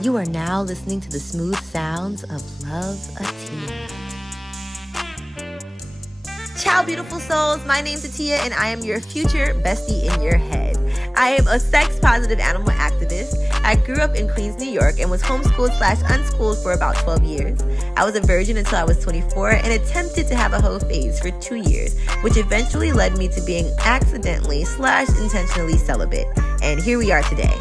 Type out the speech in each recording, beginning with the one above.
You are now listening to the smooth sounds of Love Atia. Ciao, beautiful souls. My name's Atia, and I am your future bestie in your head. I am a sex-positive animal activist. I grew up in Queens, New York, and was homeschooled/unschooled for about 12 years. I was a virgin until I was 24 and attempted to have a hoe phase for 2 years, which eventually led me to being accidentally/intentionally celibate. And here we are today.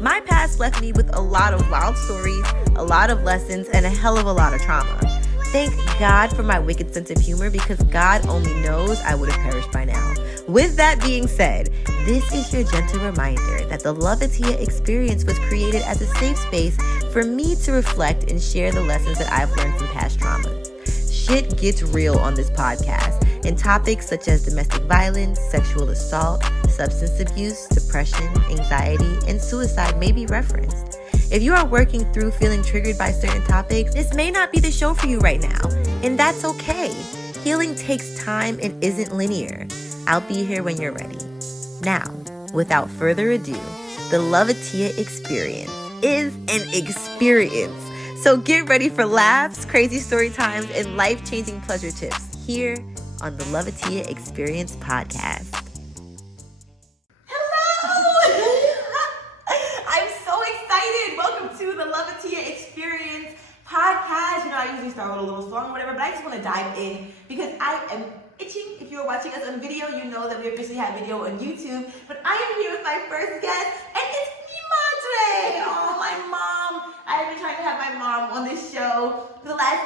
My past left me with a lot of wild stories, a lot of lessons, and a hell of a lot of trauma. Thank God for my wicked sense of humor, because God only knows I would have perished by now. With that being said, this is your gentle reminder that the Love Atia experience was created as a safe space for me to reflect and share the lessons that I've learned from past traumas. Shit gets real on this podcast, and topics such as domestic violence, sexual assault, substance abuse, depression, anxiety, and suicide may be referenced. If you are working through feeling triggered by certain topics, this may not be the show for you right now, and that's okay. Healing takes time and isn't linear. I'll be here when you're ready. Now, without further ado, the Love Atia experience is an experience. So get ready for laughs, crazy story times, and life-changing pleasure tips here on the Love Atia Experience podcast. The Love Atia Experience podcast. You know, I usually start with a little song or whatever, but I just want to dive in because I am itching. If you're watching us on video, you know that we officially have video on YouTube, but I am here with my first guest, and it's mi madre. Oh, my mom. I have been trying to have my mom on this show for the last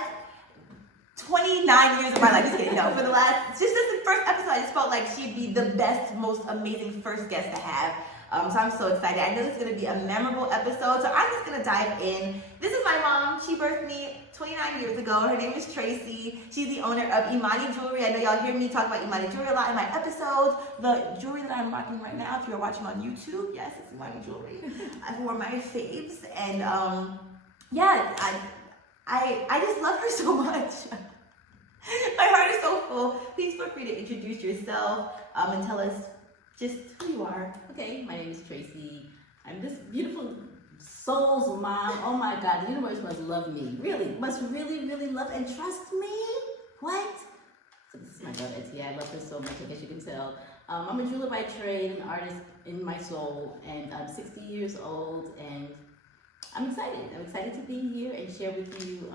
29 years of my life. Just kidding, no. For the last, just since the first episode, I just felt like she'd be the best, most amazing first guest to have. So I'm so excited. I know this is going to be a memorable episode, so I'm just going to dive in. This is my mom. She birthed me 29 years ago. Her name is Tracy. She's the owner of Imani Jewelry. I know y'all hear me talk about Imani Jewelry a lot in my episodes. The jewelry that I'm rocking right now, if you're watching on YouTube, yes, it's Imani Jewelry. I wore my faves, and yeah, I just love her so much. My heart is so full. Please feel free to introduce yourself and tell us just who you are. Okay, my name is Tracy. I'm this beautiful soul's mom. Oh my God, the universe must love me. Really, must really, really love and trust me. What? So this is my daughter, Atia. I love her so much, I guess you can tell. I'm a jeweler by trade, an artist in my soul, and I'm 60 years old, and I'm excited. I'm excited to be here and share with you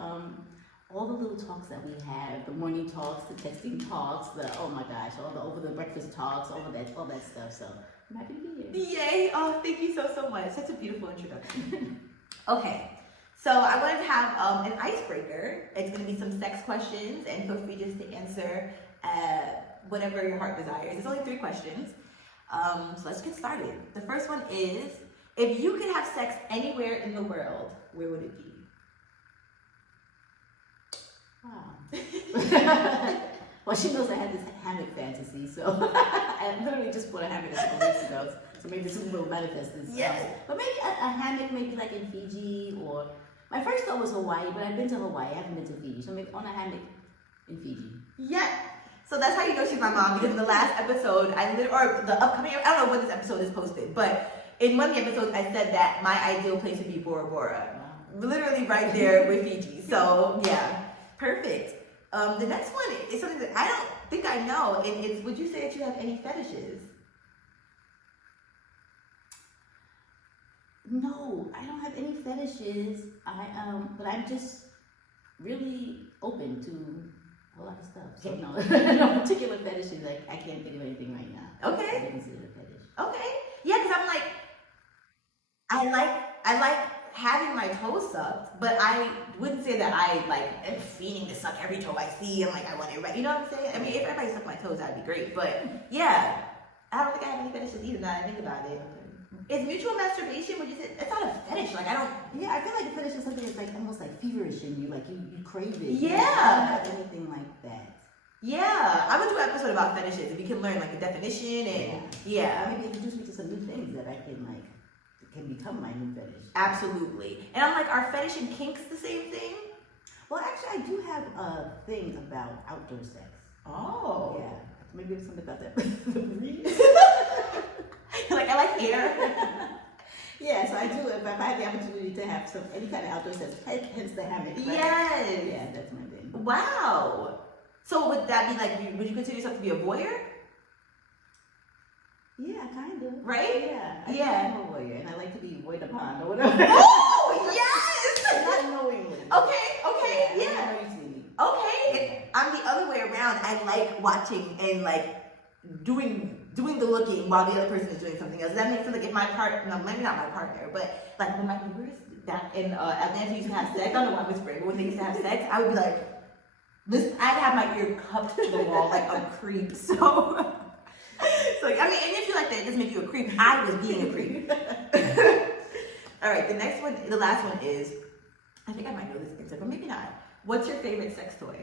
all the little talks that we have, the morning talks, the texting talks, oh my gosh, all the over the breakfast talks, all that stuff. So I'm happy to be here. Yay! Oh, thank you so much. Such a beautiful introduction. Okay, so I wanted to have an icebreaker. It's going to be some sex questions, and feel free just to answer whatever your heart desires. It's only 3 questions. So let's get started. The first one is, if you could have sex anywhere in the world, where would it be? Wow. Well, she knows I had this hammock fantasy, so I literally just bought a hammock a couple weeks ago, so maybe soon will manifest this. Yes. But maybe a hammock, maybe like in Fiji, or my first thought was Hawaii, but I've been to Hawaii, I haven't been to Fiji, so maybe on a hammock in Fiji. Yeah. So that's how you know she's my mom, because in the last episode, or the upcoming, I don't know when this episode is posted, but in one of the episodes, I said that my ideal place would be Bora Bora. Wow. Literally right there with Fiji. So yeah. Perfect. The next one is something that I don't think I know, and it's, would you say that you have any fetishes? No, I don't have any fetishes. But I'm just really open to a lot of stuff. So no, no particular fetishes. Like I can't think of anything right now. Okay. I consider a fetish. Okay. Yeah, because I'm like, I like having my toes sucked, but I wouldn't say that I like am fiending to suck every toe I see. I'm like, I want it right. You know what I'm saying? I mean, if everybody sucked my toes, that'd be great. But yeah, I don't think I have any fetishes either. Now that I think about it. Is mutual masturbation? Would you say it's not a fetish? Like I don't. Yeah, I feel like a fetish is something that's like almost like feverish in you. Like you crave it. Yeah. I don't have anything like that. Yeah, I would do an episode about fetishes if we can learn like the definition and yeah. Maybe introduce me to some new things that I can like. Can become my new fetish. Absolutely. And I'm like, are fetish and kinks the same thing? Well, actually, I do have a thing about outdoor sex. Oh. Yeah. Maybe there's something about that. Like, I like like here. Yeah, so I do. If I have the opportunity to have any kind of outdoor sense, hence the hammock. Right? Yes. Yeah, that's my thing. Wow. So would that be like, would you consider yourself to be a voyeur? Yeah, kind of. Right? Yeah. Yeah. I'm a voyeur, and I like to be voyed upon or whatever. Oh, yes! Not knowingly. Okay, yeah. I know you see me. Okay, and I'm the other way around. I like watching and like doing the looking while the other person is doing something else. Does that make sense? Like if my partner, no, maybe not my partner, but like when my neighbors that in Atlanta used to have sex, I don't know why I'm whispering, but when they used to have sex, I would be like, this. I'd have my ear cupped to the wall like a creep. So, so I mean, and if you like that, it doesn't make you a creep. I was being a creep. All right, the next one, the last one is, I think I might know this answer, but maybe not. What's your favorite sex toy?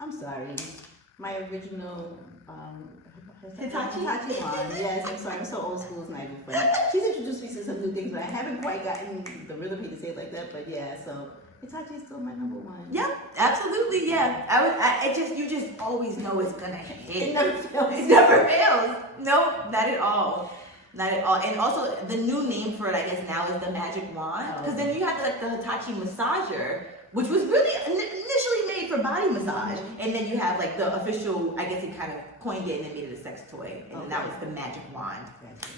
I'm sorry. My original Hitachi wand. Yes, I'm sorry. I'm so old school. It's not even funny. She's introduced me to some new things, but I haven't quite gotten the rhythm of me to say it like that. But yeah, so Hitachi is still my number one. Yeah, absolutely. Yeah, you just always know it's gonna hit. It never fails. It never fails. No, not at all. Not at all. And also, the new name for it, I guess now, is the magic wand. Because then you have like the Hitachi massager, which was really initially made for body massage, and then you have like the official. I guess it kind of coined it and then made it a sex toy, and then that was the magic wand.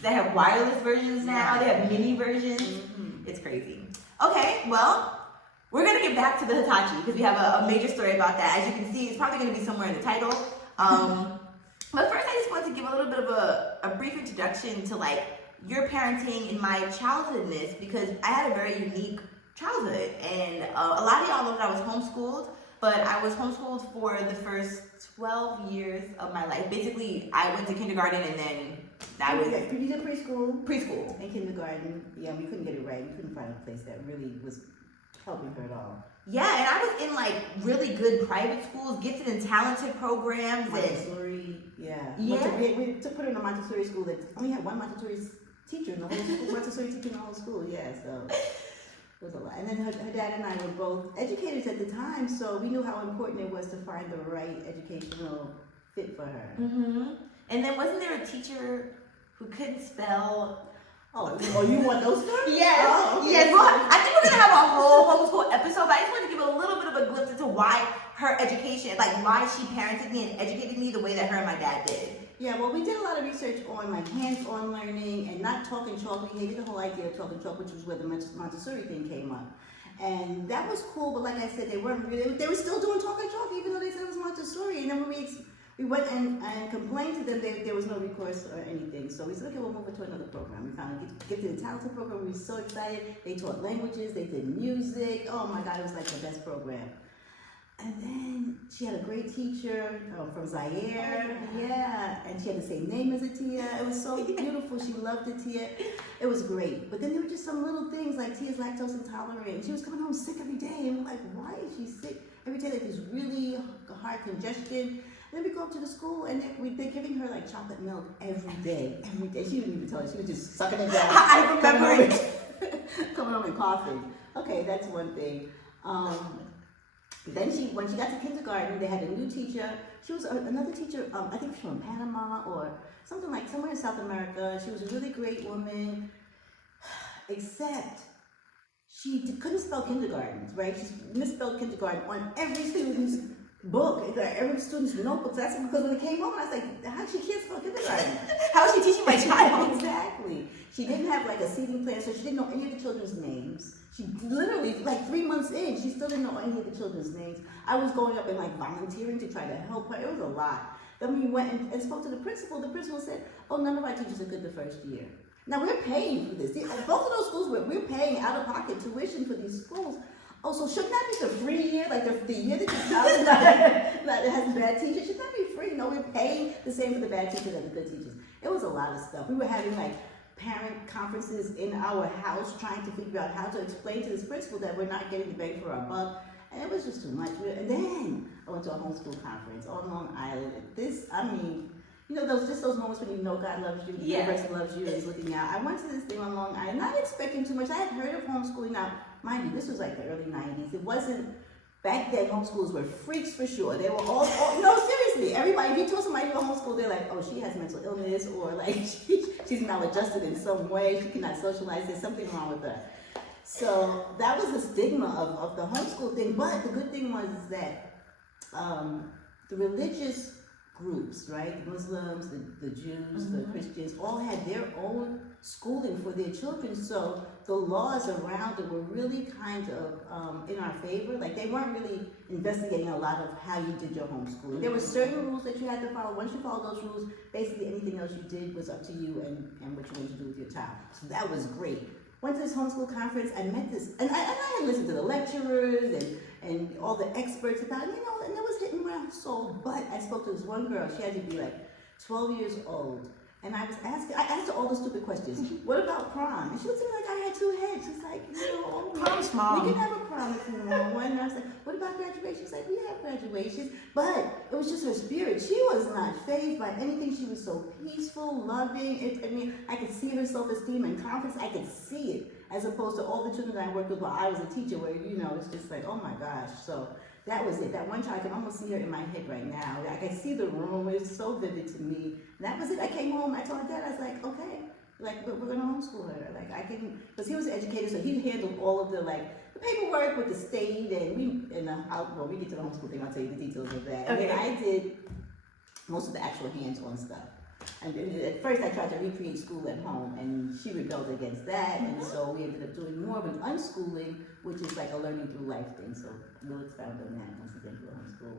They have wireless versions now. They have mini versions. It's crazy. Okay, well, we're gonna get back to the Hitachi because we have a major story about that. As you can see, it's probably gonna be somewhere in the title. But first, I just want to give a little bit of a brief introduction to like your parenting in my childhoodness, because I had a very unique childhood, and a lot of y'all know that I was homeschooled, but I was homeschooled for the first 12 years of my life. Basically, I went to kindergarten and then I was... You did preschool. Preschool. And kindergarten. Yeah, we couldn't get it right. We couldn't find a place that really was helping her at all. Yeah, and I was in like really good private schools, gifted and talented programs. Montessori, yeah. Yeah. We took her in a Montessori school that only had one Montessori teacher in the whole school. Montessori teacher in the whole school, yeah, so... It was a lot. And then her dad and I were both educators at the time, so we knew how important it was to find the right educational fit for her. And then wasn't there a teacher who couldn't spell? Oh, you want those stories? Yes. Oh, okay. Yes. Well, I think we're gonna have a whole homeschool episode, but I just want to give a little bit of a glimpse into why her education, like why she parented me and educated me the way that her and my dad did. Yeah, well, we did a lot of research on like hands-on learning and not talk and chalk. We hated the whole idea of talk and chalk, which was where the Montessori thing came up. And that was cool, but like I said, they weren't really, they were still doing talk and chalk, even though they said it was Montessori. And then when we went and complained to them, there was no recourse or anything. So we said, okay, we'll move it to another program. We found a gifted and talented program. We were so excited. They taught languages, they did music. Oh my God, it was like the best program. And then she had a great teacher from Zaire, yeah, and she had the same name as Atia. It was so beautiful. She loved Atia. It was great. But then there were just some little things like Tia's lactose intolerant. She was coming home sick every day, and we're like, why is she sick every day? Like this really hard congestion. And then we go up to the school, and they're giving her like chocolate milk every day. Every day. She didn't even tell us. She was just sucking it down. I remember it. Coming home and coughing. Okay, that's one thing. Then when she got to kindergarten, they had a new teacher. She was another teacher, I think from Panama or something like somewhere in South America. She was a really great woman, except she couldn't spell kindergarten, right? She misspelled kindergarten on every student's book, every student's notebook. That's because when it came home, I was like, how she can't spell kindergarten? How is she teaching my child? Exactly. She didn't have like a seating plan, so she didn't know any of the children's names. She literally, like 3 months in, she still didn't know any of the children's names. I was going up and like volunteering to try to help her. It was a lot. Then we went and spoke to the principal. The principal said, oh, none of our teachers are good the first year. Now we're paying for this. Both of those schools, we're paying out of pocket tuition for these schools. Oh, so shouldn't that be the free year? Like the year that your child has bad teachers, should that be free? No, we're paying the same for the bad teachers and the good teachers. It was a lot of stuff. We were having like parent conferences in our house trying to figure out how to explain to this principal that we're not getting the bang for our buck. And it was just too much. And then I went to a homeschool conference on Long Island. Those moments when you know God loves you, the universe loves you, and is looking out. I went to this thing on Long Island, not expecting too much. I had heard of homeschooling. Now, mind you, this was like the early 90s. It wasn't back then homeschoolers were freaks for sure. They were all no, seriously. Everybody, if you told somebody you're homeschool, they're like, oh, she has mental illness, or like she's maladjusted in some way, she cannot socialize, there's something wrong with her. So that was the stigma of the homeschool thing. But the good thing was that the religious groups, right, the Muslims, the Jews, the Christians, all had their own schooling for their children. So the laws around it were really kind of in our favor. Like, they weren't really investigating a lot of how you did your homeschooling. There were certain rules that you had to follow. Once you followed those rules, basically anything else you did was up to you and what you wanted to do with your child. So that was great. Went to this homeschool conference, I met this, and I had listened to the lecturers and all the experts about it, and it was hitting my soul. But I spoke to this one girl, she had to be like 12 years old, and I asked her all the stupid questions. What about prom? And she looked at me like I had two heads. She's like, Prom's small. We can have a prom if you want one. And I was like, what about graduation? She's like, we have graduations. But it was just her spirit. She was not fazed by anything. She was so peaceful, loving. I could see her self-esteem and confidence. I could see it, as opposed to all the children that I worked with while I was a teacher, where, it's just like, oh my gosh. So that was it. That one child, I can almost see her in my head right now. I can see the room. It was so vivid to me. And that was it. I came home. I told my dad, I was like, okay, like, we're going to homeschool her. Like, I can, because he was an educator, so he handled all of the paperwork with the state, and we get to the homeschool thing, I'll tell you the details of that. Okay. And then I did most of the actual hands-on stuff. And at first I tried to recreate school at home, and she rebelled against that, and so we ended up doing more of an unschooling, which is like a learning through life thing. So we'll expound on that once we get to the homeschool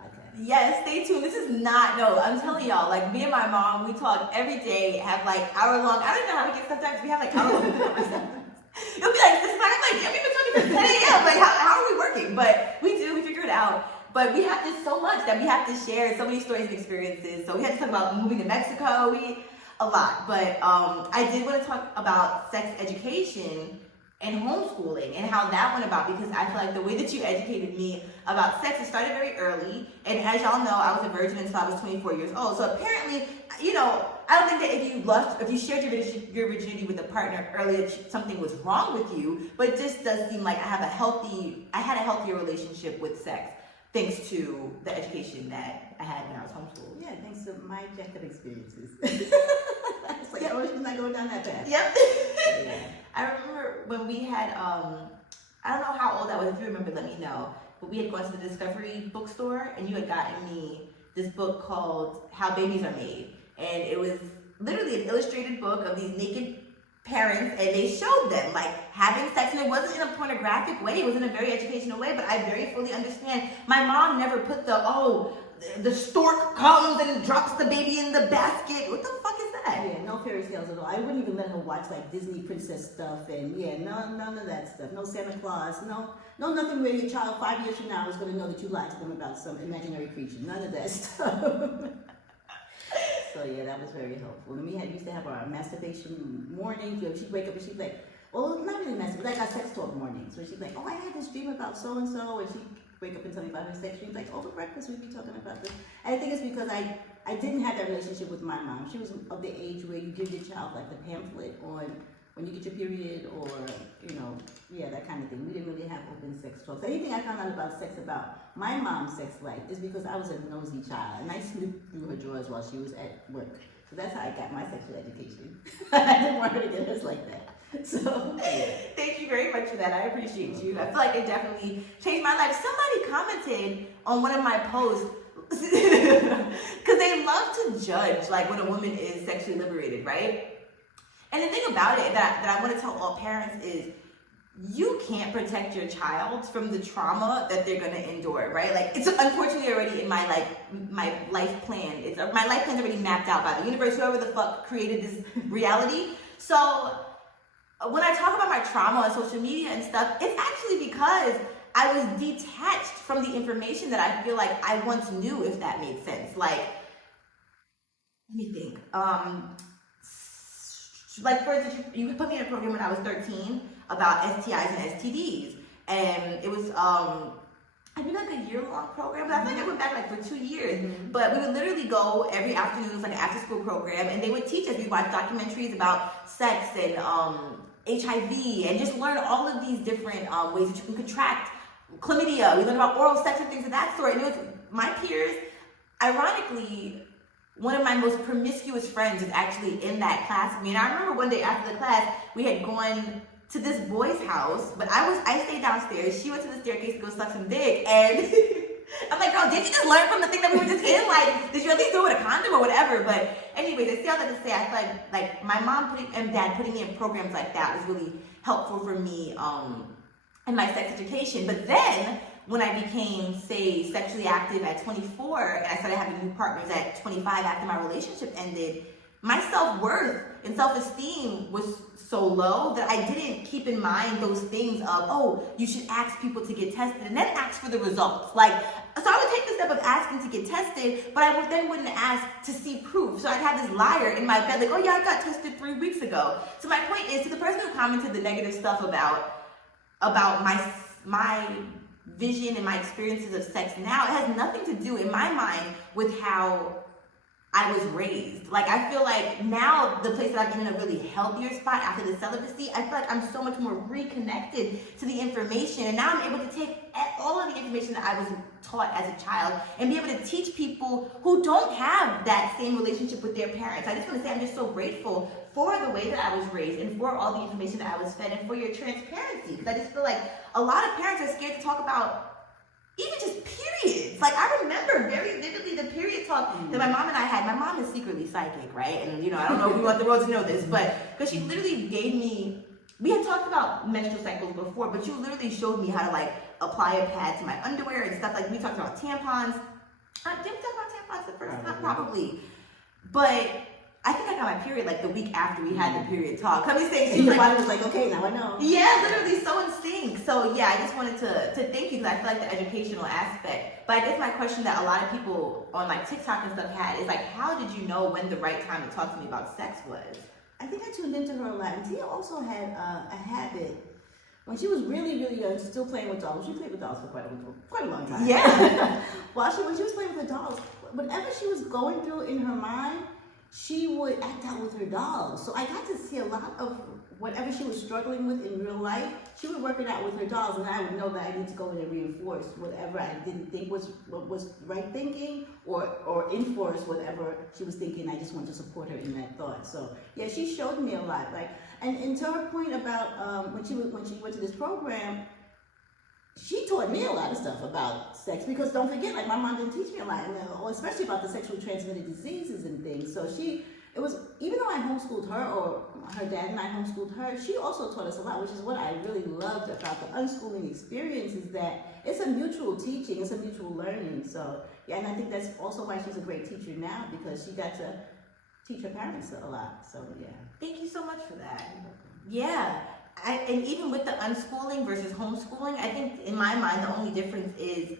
podcast. Yes, stay tuned. This is not, no, I'm telling y'all, like, me and my mom, we talk every day, have like hour-long, I don't know how we get sometimes, we have like hour-long conversations. You'll be like, this is like, I'm like, yeah, we've been talking for 10 a.m. Like, how are we working? But we figure it out. But we have just so much that we have to share, so many stories and experiences. So we had to talk about moving to Mexico, a lot. But I did want to talk about sex education and homeschooling and how that went about, because I feel like the way that you educated me about sex, it started very early. And as y'all know, I was a virgin until I was 24 years old. So apparently, I don't think that if you shared your virginity with a partner early, that something was wrong with you. But it just does seem like I had a healthier relationship with sex, thanks to the education that I had when I was homeschooled. Yeah, thanks to my jacked up experiences. It's like, she's not going down that path. Yep. Yeah. I remember when we had, I don't know how old I was. If you remember, let me know. But we had gone to the Discovery bookstore, and you had gotten me this book called How Babies Are Made. And it was literally an illustrated book of these naked parents, and they showed them like having sex, and it wasn't in a pornographic way, it was in a very educational way, but I very fully understand. My mom never put the stork comes and drops the baby in the basket. What the fuck is that? Yeah, no fairy tales at all. I wouldn't even let her watch like Disney princess stuff, and none of that stuff. No Santa Claus, no nothing where your child 5 years from now is going to know that you lied to them about some imaginary creature. None of that stuff. So yeah, that was very helpful. And we used to have our masturbation mornings. She'd wake up and she'd be like, well, not really masturbation, like our sex talk mornings. So she'd be like, oh, I had this dream about so-and-so, and she'd wake up and tell me about her sex dreams. Like, over breakfast we'd be talking about this. And I think it's because I didn't have that relationship with my mom. She was of the age where you give your child like the pamphlet on when you get your period, or that kind of thing. We didn't really have open sex talks. Anything I found out about sex, about my mom's sex life, is because I was a nosy child, and I snooped through her drawers while she was at work. So that's how I got my sexual education. I didn't want her to get hers like that. So yeah. Thank you very much for that. I appreciate you. I feel like it definitely changed my life. Somebody commented on one of my posts, because they love to judge like when a woman is sexually liberated, right? And the thing about it that I want to tell all parents is, you can't protect your child from the trauma that they're going to endure, right? Like, it's unfortunately already in my life plan. My life plan's already mapped out by the universe, whoever the fuck created this reality. So when I talk about my trauma on social media and stuff, it's actually because I was detached from the information that I feel like I once knew, if that made sense. Like, let me think. Like, for instance, you put me in a program when I was 13 about STIs and STDs, and it was I did like a year-long program, but I think I went back like for 2 years. But we would literally go every afternoon. It was like an after-school program, and they would teach us. We'd watch documentaries about sex and HIV, and just learn all of these different ways that you can contract chlamydia. We learned about oral sex and things of that sort. And it was my peers. Ironically, one of my most promiscuous friends is actually in that class with me. And I remember one day after the class, we had gone to this boy's house, but I stayed downstairs. She went to the staircase to go suck some dick, and I'm like, girl, did you just learn from the thing that we were just in? Like, did you at least do it with a condom or whatever? But anyways, I say all that to say, I feel like my mom and dad putting me in programs like that was really helpful for me in my sex education. But then when I became, say, sexually active at 24, and I started having new partners at 25 after my relationship ended, my self-worth and self-esteem was so low that I didn't keep in mind those things of, oh, you should ask people to get tested and then ask for the results. Like, so I would take the step of asking to get tested, but I then wouldn't ask to see proof. So I'd have this liar in my bed, like, oh yeah, I got tested 3 weeks ago. So my point is, to the person who commented the negative stuff about my vision and my experiences of sex now, it has nothing to do, in my mind, with how I was raised. Like, I feel like now the place that I'm in a really healthier spot after the celibacy, I feel like I'm so much more reconnected to the information, and now I'm able to take all of the information that I was taught as a child and be able to teach people who don't have that same relationship with their parents. I just want to say I'm just so grateful for the way that I was raised and for all the information that I was fed and for your transparency, because I just feel like a lot of parents are scared to talk about even just periods. Like, I remember very vividly the period talk that my mom and I had. My mom is secretly psychic, right? And, I don't know if we want the world to know this, but because she literally gave me, we had talked about menstrual cycles before, but she literally showed me how to, like, apply a pad to my underwear and stuff. Like, we talked about tampons. Did we talk about tampons the first time? Probably. But I think I got my period like the week after we had the period talk. Come saying she your body was like, okay, now I know. Yeah, literally so in sync. So yeah, I just wanted to thank you, because I feel like the educational aspect. But I guess my question that a lot of people on like TikTok and stuff had is like, how did you know when the right time to talk to me about sex was? I think I tuned into her a lot. And Tia also had a habit. When she was really, really young, still playing with dolls. She played with dolls for quite a long time. Yeah. When she was playing with the dolls, whatever she was going through in her mind, she would act out with her dolls. So I got to see a lot of whatever she was struggling with in real life. She would work it out with her dolls, and I would know that I need to go in and reinforce whatever I didn't think was right thinking, or enforce whatever she was thinking. I just wanted to support her in that thought. So yeah, she showed me a lot. Like, and to her point about when she went to this program, she taught me a lot of stuff about sex, because don't forget, like, my mom didn't teach me a lot, especially about the sexually transmitted diseases and things. So even though I homeschooled her, or her dad and I homeschooled her, she also taught us a lot, which is what I really loved about the unschooling experience, is that it's a mutual teaching, it's a mutual learning. So yeah, and I think that's also why she's a great teacher now, because she got to teach her parents a lot. So yeah. Thank you so much for that. Yeah. And even with the unschooling versus homeschooling, I think in my mind the only difference is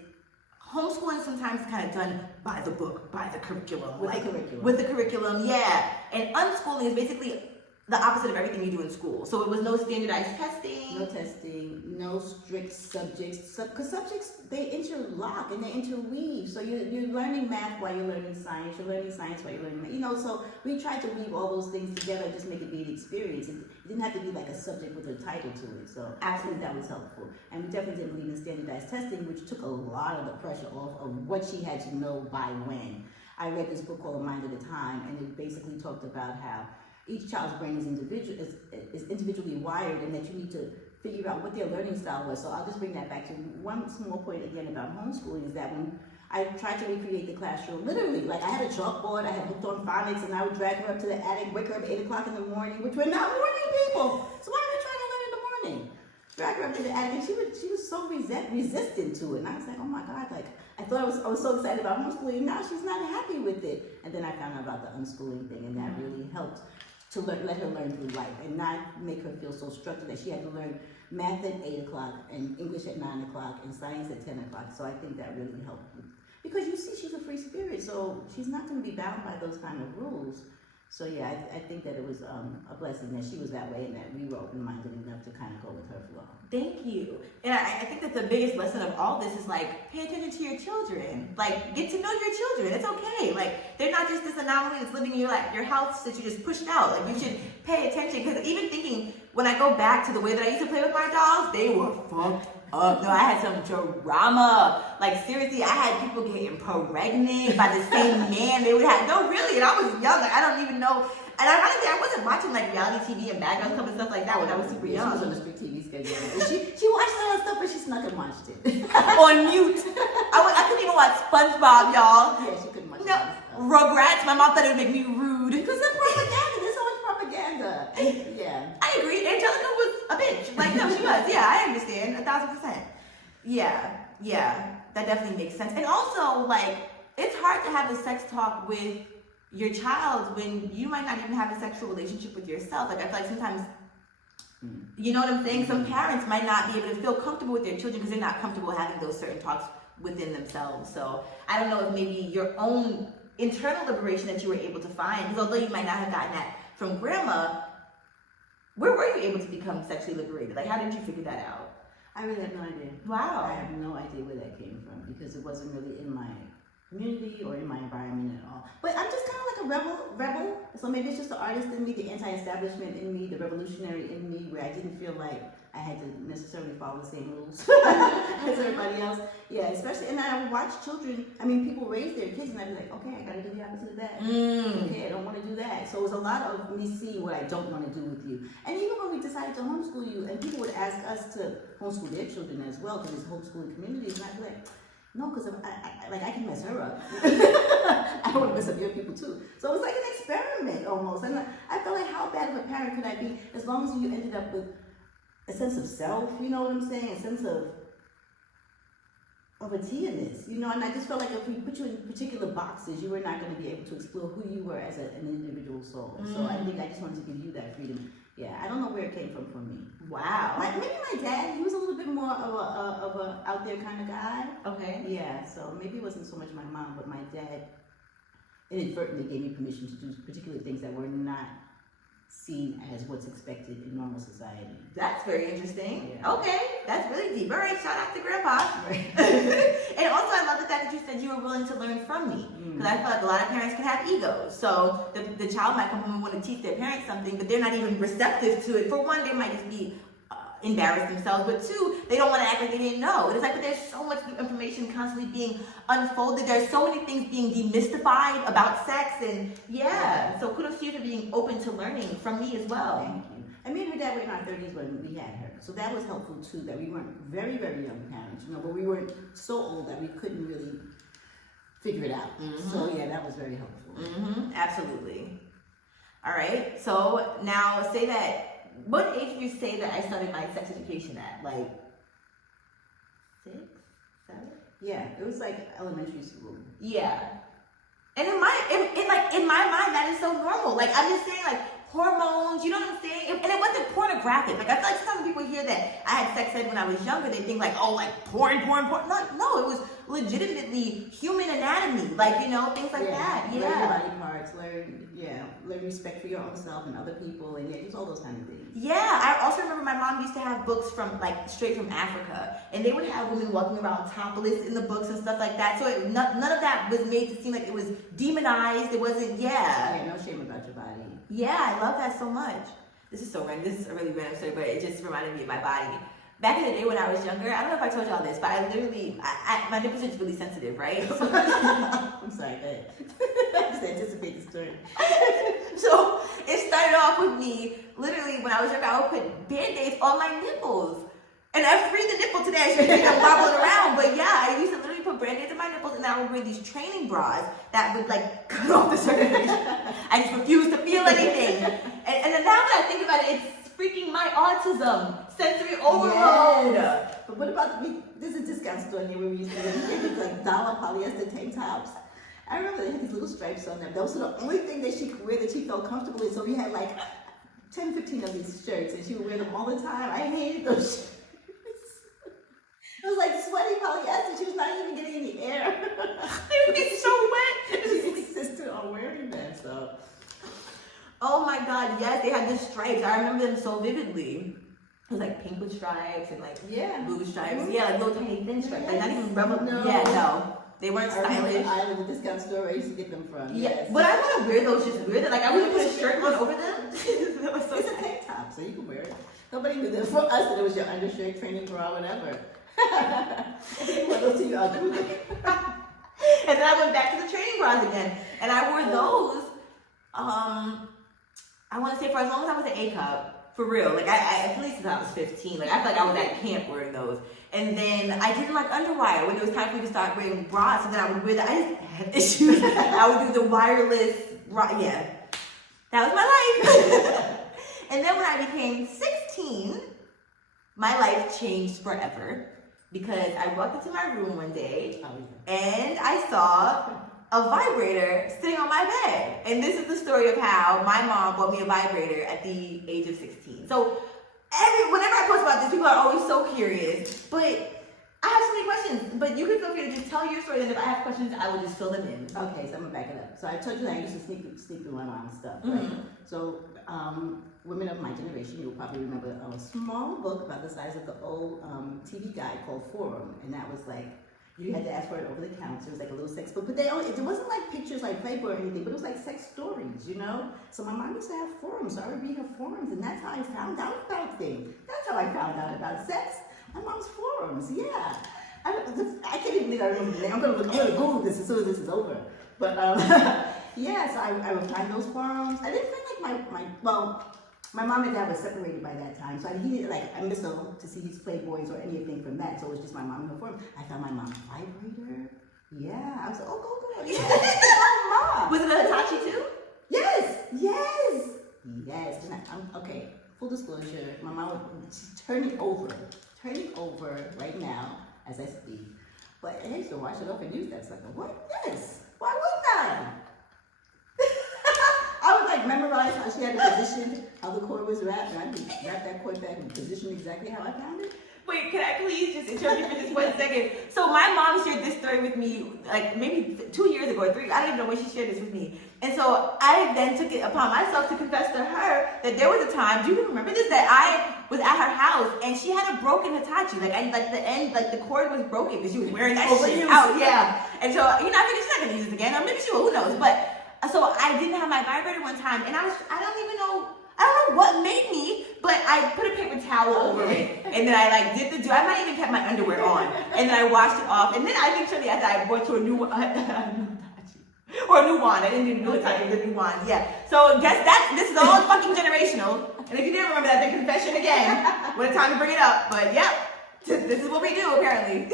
homeschooling sometimes is kind of done by the book, by the curriculum. With the curriculum, yeah. And unschooling is basically the opposite of everything you do in school. So it was no standardized testing. No testing, no strict subjects. Because subjects, they interlock and they interweave. So you're learning math while you're learning science. You're learning science while you're learning math. So we tried to weave all those things together and just make it be an experience. It didn't have to be like a subject with a title to it. So absolutely, that was helpful. And we definitely didn't believe in standardized testing, which took a lot of the pressure off of what she had to know by when. I read this book called A Mind at a Time, and it basically talked about how each child's brain is individually wired, and that you need to figure out what their learning style was. So I'll just bring that back to one small point again about homeschooling, is that when I tried to recreate the classroom, literally, like, I had a chalkboard, I had hooked on phonics, and I would drag her up to the attic, wake her up at 8 o'clock in the morning, which we're not morning people. So why am I trying to learn in the morning? Drag her up to the attic, and she was so resistant to it. And I was like, oh my God, like, I thought I was so excited about homeschooling, and now she's not happy with it. And then I found out about the unschooling thing, and that really helped to let her learn through life and not make her feel so structured that she had to learn math at 8 o'clock and English at 9 o'clock and science at 10 o'clock. So I think that really helped. Because you see, she's a free spirit, so she's not going to be bound by those kind of rules. So yeah, I think that it was a blessing that she was that way, and that we were open-minded enough to kind of go with her flow. Thank you. And I think that the biggest lesson of all this is, like, pay attention to your children. Like, get to know your children. It's okay. Like, they're not just this anomaly that's living in your house that you just pushed out. Like, you should pay pay attention. Because even thinking, when I go back to the way that I used to play with my dolls, they were fucked up. No, I had some drama. Like, seriously, I had people getting pregnant by the same man they would have. No, really, and I was young. Like, I don't even know. And ironically, I wasn't watching like reality TV and Bad Girls Club and stuff like that when I was super young. She was on the strict TV schedule. she watched all that stuff, but she snuck and watched it. On mute. I couldn't even watch SpongeBob, y'all. Yeah, she couldn't watch No, Rugrats. My mom thought it would make me rude. Because of propaganda. There's so much propaganda. Yeah. I agree. Angelica was a bitch. Like, no, she was. Yeah, I understand. 1,000%. Yeah. That definitely makes sense. And also, like, it's hard to have a sex talk with your child when you might not even have a sexual relationship with yourself. Like, I feel like sometimes, you know what I'm saying? Some parents might not be able to feel comfortable with their children because they're not comfortable having those certain talks within themselves. So I don't know if maybe your own internal liberation that you were able to find, because although you might not have gotten that from grandma, where were you able to become sexually liberated? Like, how did you figure that out? I really have no idea. Wow. I have no idea where that came from because it wasn't really in my community or in my environment at all. But I'm just kind of like a rebel. So maybe it's just the artist in me, the anti-establishment in me, the revolutionary in me, where I didn't feel like I had to necessarily follow the same rules as everybody else. Yeah, especially, and I would watch children, people raise their kids and I'd be like, okay, I gotta do the opposite of that. Okay, I don't want to do that. So it was a lot of me seeing what I don't want to do with you. And even when we decided to homeschool you, and people would ask us to homeschool their children as well, because it's homeschooling communities, and I'd be like, no, because I can mess her up. I don't want to mess up your people too. So it was like an experiment almost. And I felt like, how bad of a parent could I be as long as you ended up with a sense of self, you know what I'm saying? A sense of a T-ness, you know? And I just felt like if we put you in particular boxes, you were not going to be able to explore who you were as an individual soul. So I think I just wanted to give you that freedom. Yeah, I don't know where it came from for me. Wow. Maybe my dad, he was a little bit more of a out there kind of guy. Okay. Yeah, so maybe it wasn't so much my mom, but my dad inadvertently gave me permission to do particular things that were not seen as what's expected in normal society. That's very interesting. Yeah. Okay, that's really deep. All right, shout out to Grandpa. Right. And also, I love the fact that you said you were willing to learn from me. Because I feel like a lot of parents can have egos. So the child might come home and want to teach their parents something, but they're not even receptive to it. For one, they might just be embarrassed themselves, but two, they don't want to act like they didn't know. And it's like, but there's so much new information constantly being unfolded. There's so many things being demystified about sex, and so kudos to you for being open to learning from me as well. Thank you. And me and her dad were in our 30s when we had her. So that was helpful too, that we weren't very, very young parents, but we weren't so old that we couldn't really figure it out. So yeah, that was very helpful. Absolutely. All right, so now say that, what age do you say that I started my sex education at? Like 6, 7? Yeah, it was like elementary school. Yeah. And in my mind, that is so normal. Like, I'm just saying, like, hormones, you know what I'm saying? And it wasn't pornographic. Like, I feel like some people hear that I had sex ed when I was younger, they think like, oh, like porn. No, it was legitimately human anatomy. Like, things like that. Yeah. Learn your body parts, learn respect for your own self and other people, and just all those kind of things. Yeah, I also remember my mom used to have books from, like, straight from Africa, and they would have women walking around topless in the books and stuff like that. So none of that was made to seem like it was demonized. It wasn't, Yeah, no shame about your body. Yeah, I love that so much. This is so random. This is a really random story, but it just reminded me of my body. Back in the day when I was younger, I don't know if I told y'all this, but I literally, my nipples are just really sensitive, right? So, I'm sorry, go ahead. I just anticipate the story. So it started off with me, literally, when I was younger, I would put Band-Aids on my nipples. And I freed the nipple today, I should think I'm wobbling around. But yeah, I used to literally put Band-Aids on my nipples, and I would wear these training bras that would, like, cut off the circulation. I just refused to feel anything. And then now that I think about it, it's freaking my autism. Sensory overload. Yes. But what about there's a discount store near where we used to live. They had these like dollar polyester tank tops. I remember they had these little stripes on them. Those were the only thing that she could wear that she felt comfortable in. So we had like 10, 15 of these shirts, and she would wear them all the time. I hated those shirts. It was like sweaty polyester. She was not even getting any air. They would be so wet. She insisted on wearing them. So. Oh my God, yes, they had the stripes. I remember them so vividly. It was like pink with stripes and like blue stripes. Yeah, like little tiny thin stripes. Like not even rubber. No. Yeah, no. They weren't stylish. I remember the discount store I used to get them from. Yeah, yes. but I want to wear those just weird. Like I wouldn't put a shirt on over them. That was so you can wear it. Nobody knew that for us that it was your undershirt, training bra, whatever. And then I went back to the training bras again, and I wore those. I want to say for as long as I was at A Cup, for real. Like I at least until I was 15. Like I feel like I was at camp wearing those. And then I didn't like underwire when it was time for me to start wearing bras. So then I would wear I just had issues. I would do the wireless bra. Yeah, that was my life. And then when I became 16, my life changed forever. Because I walked into my room one day and I saw a vibrator sitting on my bed. And this is the story of how my mom bought me a vibrator at the age of 16. So whenever I post about this, people are always so curious. But I have so many questions. But you can feel free to just tell your story, and if I have questions, I will just fill them in. Okay, so I'm gonna back it up. So I told you that I used to sneak through my mom's stuff, right? Mm-hmm. So women of my generation, you'll probably remember a small book about the size of the old TV guide called Forum, and that was like, you had to ask for it over the counter. It was like a little sex book, but it wasn't like pictures like Playboy or anything, but it was like sex stories, you know? So my mom used to have forums, so I would read her forums, and that's how I found out about things. That's how I found out about sex. My mom's forums, yeah. I can't even believe I remember the name. I'm gonna Google this as soon as this is over. But yeah, so I would find those forums. I didn't feel like my mom and dad were separated by that time, so he didn't I missed to see his Playboys or anything from that. So it was just my mom and her forum. I found my mom's vibrator. Yeah, I was like, oh, go, yeah. Oh, mom. Was it a Hitachi too? Yes. Okay. Full disclosure, my mom she's turning over right now as I speak. But I used to wash it off and use that sucker. What? Yes. Why wouldn't I? I would like memorize how she had it positioned, how the cord was wrapped, and I would wrap that cord back and position exactly how I found it. Wait, can I please just interrupt you for just 1 second? So my mom shared this story with me like maybe 2 years ago or 3. I don't even know when she shared this with me. And so I then took it upon myself to confess to her that there was a time, do you remember this, that I was at her house and she had a broken Hitachi. The cord was broken because she was wearing that shit out. Yeah. And so, I figured she's not going to use it again, or maybe she will, who knows. But so I didn't have my vibrator one time, and I don't know what made me, but I put a paper towel over it, and then I did the do. I might even kept my underwear on, and then I washed it off, and then I think shortly after I went to a new one. Or a new wand. I didn't even know the type of the new wand. Yeah. So guess this is all fucking generational. And if you didn't remember that, then confession again. What a time to bring it up. But yep, this is what we do apparently.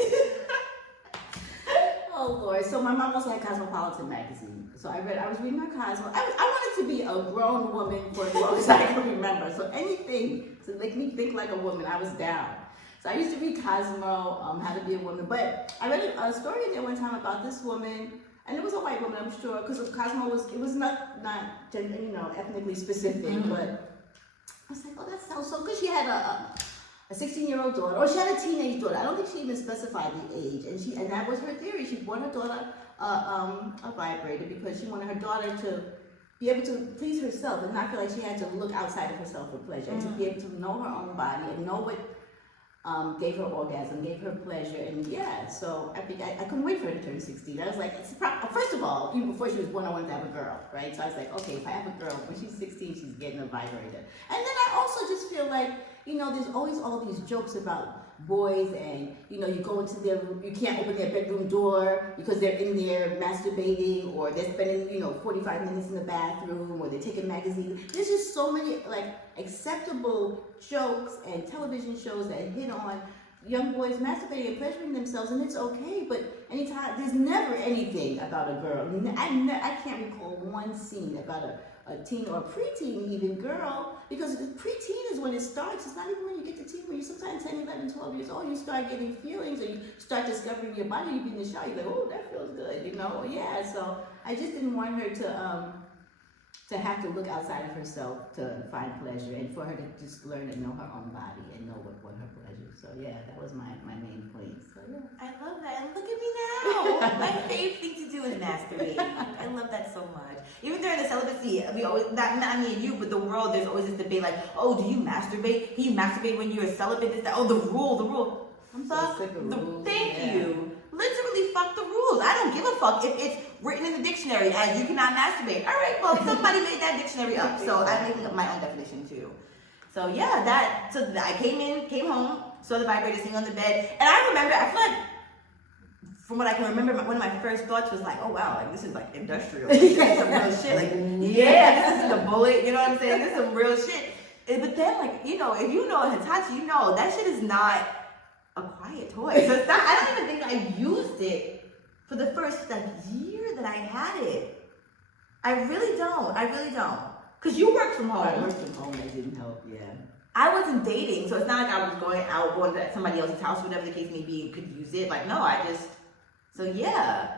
Oh Lord. So my mom also had Cosmopolitan magazine. So I was reading her Cosmo. I wanted to be a grown woman for as long as I can remember. So anything to make me think like a woman, I was down. So I used to read Cosmo, How to Be a Woman. But I read a story in there one time about this woman. And it was a white woman, I'm sure, because Cosmo was not ethnically specific, but I was like, oh, that sounds so good. She had a 16-year-old daughter, or she had a teenage daughter. I don't think she even specified the age, and that was her theory. She bought her daughter a vibrator because she wanted her daughter to be able to please herself and not feel like she had to look outside of herself for pleasure, and to be able to know her own body and know what gave her orgasm, gave her pleasure, and yeah, so I think I couldn't wait for her to turn 16. I was like, first of all, even before she was born, I wanted to have a girl, right? So I was like, okay, if I have a girl, when she's 16, she's getting a vibrator. And then I also just feel like, there's always all these jokes about boys and, you go into their room, you can't open their bedroom door because they're in there masturbating, or they're spending, 45 minutes in the bathroom, or they're taking magazines. There's just so many, acceptable jokes and television shows that hit on young boys masturbating and pleasuring themselves, and it's okay, but anytime, there's never anything about a girl. I can't recall one scene about a teen or a preteen even girl, because preteen is when it starts. It's not even when you get to teen, when you're sometimes 10, 11, 12 years old, you start getting feelings, or you start discovering your body, you get in the shower, you're like, oh, that feels good, yeah, so I just didn't want her to have to look outside of herself to find pleasure, and for her to just learn and know her own body and know what her pleasure. So yeah, that was my main point. So yeah. I love that. And look at me now. My favorite thing to do is masturbate. I love that so much. Even during the celibacy, we always, not me and you, but the world, there's always this debate like, oh, do you masturbate? Can you masturbate when you're a celibate? This, that. Oh, the rule. I'm so sick of rules. Thank you. Literally fuck the rules. I don't give a fuck if it's written in the dictionary as you cannot masturbate. All right, well, somebody made that dictionary up, so I'm making up my own definition too. So yeah, I came home, saw the vibrator sitting on the bed, and I feel like, from what I can remember, one of my first thoughts was like, oh wow, like this is like industrial. This is some real shit. Like, yeah, this isn't a bullet, you know what I'm saying? This is some real shit. But then, like, you know, if you know a Hitachi, you know that shit is not a quiet toy. So it's not, I don't even think I used it for the first like year that I had it. I really don't. Because you worked from home. I worked from home, that didn't help, yeah. I wasn't dating, so it's not like I was going to somebody else's house, whatever the case may be, and could use it. Like, no, so yeah.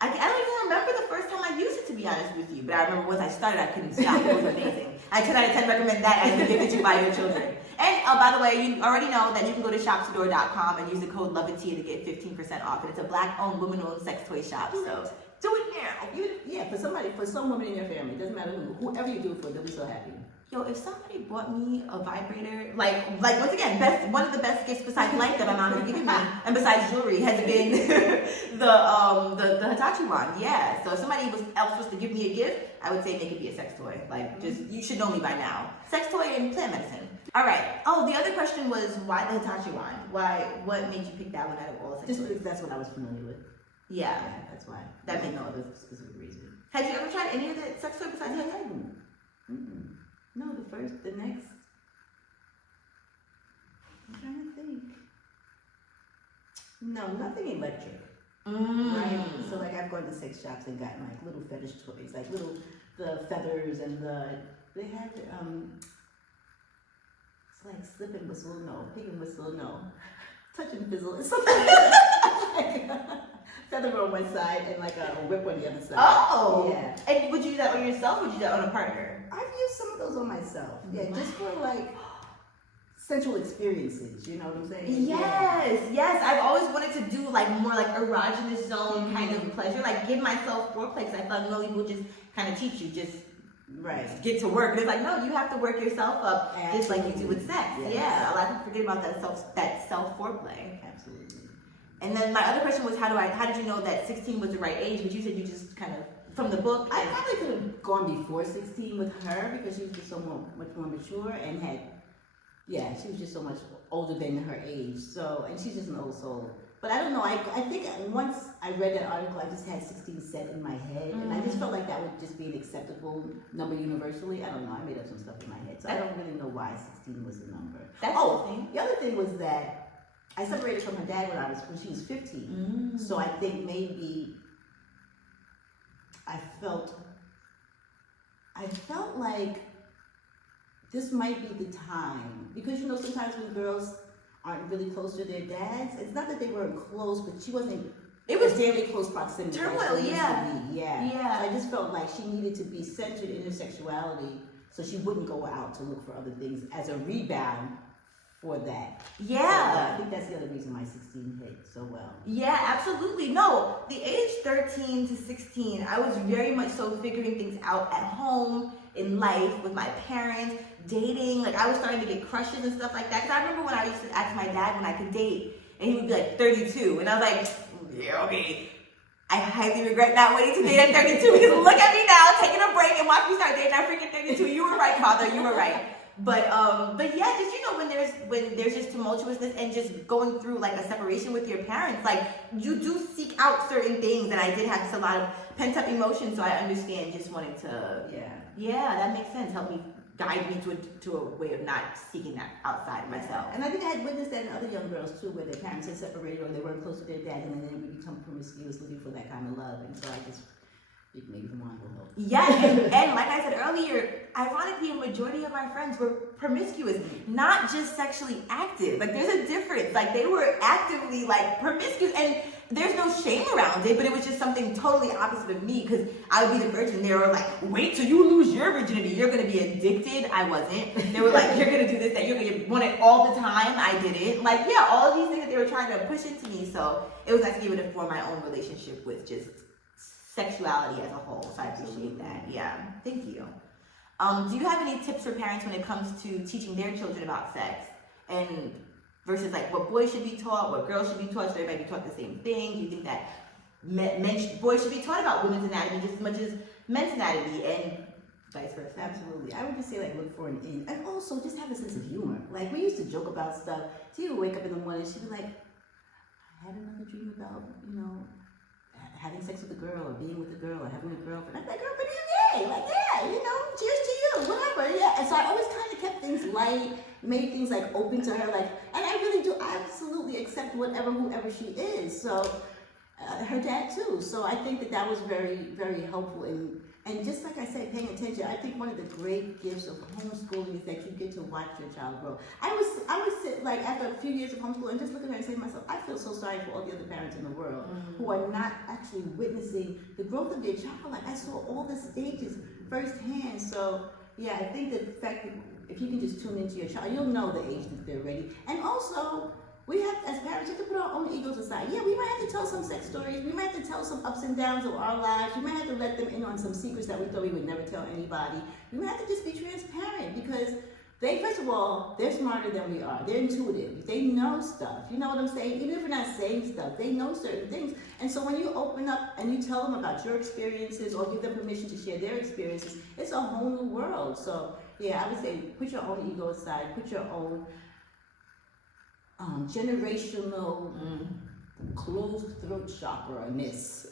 I don't even remember the first time I used it, to be honest with you. But I remember once I started, I couldn't stop. It was amazing. I 10 out of 10 recommend that as the gift that you buy your children. And by the way, you already know that you can go to shopsadore.com and use the code LOVEIT to get 15% off. And it's a black-owned, woman-owned sex toy shop. So do it now. For some woman in your family, it doesn't matter whoever you do it for, they'll be so happy. Yo, if somebody bought me a vibrator, like once again, one of the best gifts besides life that my mom has given me, and besides jewelry, has been the Hitachi one. Yeah. So if somebody else was to give me a gift, I would say make it be a sex toy. Like, just, you should know me by now. Sex toy and plant medicine. All right. Oh, the other question was why the Hitachi one? What made you pick that one out of all sex toys? Just because that's what I was familiar with. Yeah. That's why. That made no other specific reason. Had you ever tried any of the sex toys besides Hitachi? No, the next. I'm trying to think. No, nothing electric. Right? So like I've gone to sex shops and gotten like little fetish toys, like the feathers and they have it's like slip and whistle, no, pig and whistle, no, touch and fizzle, it's something like feather on one side and like a whip on the other side. Oh, yeah. And would you do that on yourself or would you do that on a partner? I've used some of those on myself. Yeah, just for like sensual experiences, you know what I'm saying? Yes. I've always wanted to do like more like erogenous zone kind of pleasure, like give myself foreplay, because I feel like people just kind of teach you, just get to work. And it's like, no, you have to work yourself up. Absolutely. Just like you do with sex. Yes. Yeah, a lot of people forget about that self foreplay. Absolutely. And then my other question was, how did you know that 16 was the right age? But you said you just kind of, from the book. I probably could have gone before 16 with her because she was just much more mature and she was just so much older than her age. So, and she's just an old soul. But I don't know, I think once I read that article, I just had 16 set in my head. And I just felt like that would just be an acceptable number universally. I don't know, I made up some stuff in my head. So I don't really know why 16 was the number. That's interesting. The other thing was that I separated from her dad when she was 15. So I think maybe I felt like this might be the time, because sometimes when girls aren't really close to their dads, it's not that they weren't close, but she wasn't. It was very close proximity. Turmoil, yeah. So I just felt like she needed to be centered in her sexuality, so she wouldn't go out to look for other things as a rebound for that. Yeah. So I think that's the other reason why 16 hit so well. Yeah, absolutely. No, the age 13 to 16, I was very much so figuring things out at home, in life, with my parents, dating. Like, I was starting to get crushes and stuff like that. Because I remember when I used to ask my dad when I could date, and he would be like 32. And I was like, yeah, okay. I highly regret not waiting to date at 32, because look at me now, taking a break and watch me start dating at freaking 32. You were right, father. You were right. But yeah, just when there's just tumultuousness and just going through like a separation with your parents, like you do seek out certain things, and I did have a lot of pent up emotions, so I understand just wanting to that makes sense. Help me guide me to a way of not seeking that outside of myself. And I think I had witnessed that in other young girls too, where their parents had separated or they weren't close to their dad, and then they would become promiscuous, looking for that kind of love. And so I just maybe the wine will help. Yeah, and like I said earlier, ironically, a majority of my friends were promiscuous, not just sexually active. Like, there's a difference. Like, they were actively like promiscuous, and there's no shame around it, but it was just something totally opposite of me, because I would be the virgin. They were like, wait till you lose your virginity, you're gonna be addicted. I wasn't. They were like, you're gonna do this, that you're gonna want it all the time. I didn't. Like, yeah, all of these things that they were trying to push into me. So it was nice to be able to form my own relationship with just sexuality as a whole. So I appreciate that. Yeah, thank you. Do you have any tips for parents when it comes to teaching their children about sex, and versus like what boys should be taught, what girls should be taught? Should everybody be taught the same thing? Do you think that boys should be taught about women's anatomy just as much as men's anatomy? And vice versa. Absolutely. I would just say, like, look for an in. And also, just have a sense of humor. Like, we used to joke about stuff. She would wake up in the morning, she'd be like, I had another dream about, having sex with a girl or being with a girl or having a girlfriend. I'm like, girl, but you're gay. Like, yeah, cheers to you, whatever. Yeah. And so I always kind of kept things light, made things like open to her. Like, and I really do absolutely accept whoever she is. So her dad too. So I think that was very, very helpful and just like I said, paying attention. I think one of the great gifts of homeschooling is that you get to watch your child grow. I would sit like after a few years of homeschooling and just look at her and say to myself, I feel so sorry for all the other parents in the world who are not actually witnessing the growth of their child. Like I saw all the stages firsthand. So yeah, I think that the fact that if you can just tune into your child, you'll know the age that they're ready. And also, we have, as parents, we have to put our own egos aside. Yeah, we might have to tell some sex stories. We might have to tell some ups and downs of our lives. We might have to let them in on some secrets that we thought we would never tell anybody. We might have to just be transparent because first of all, they're smarter than we are. They're intuitive. They know stuff. You know what I'm saying? Even if we're not saying stuff, they know certain things. And so when you open up and you tell them about your experiences or give them permission to share their experiences, it's a whole new world. So yeah, I would say put your own ego aside, put your own generational closed throat chakra-ness.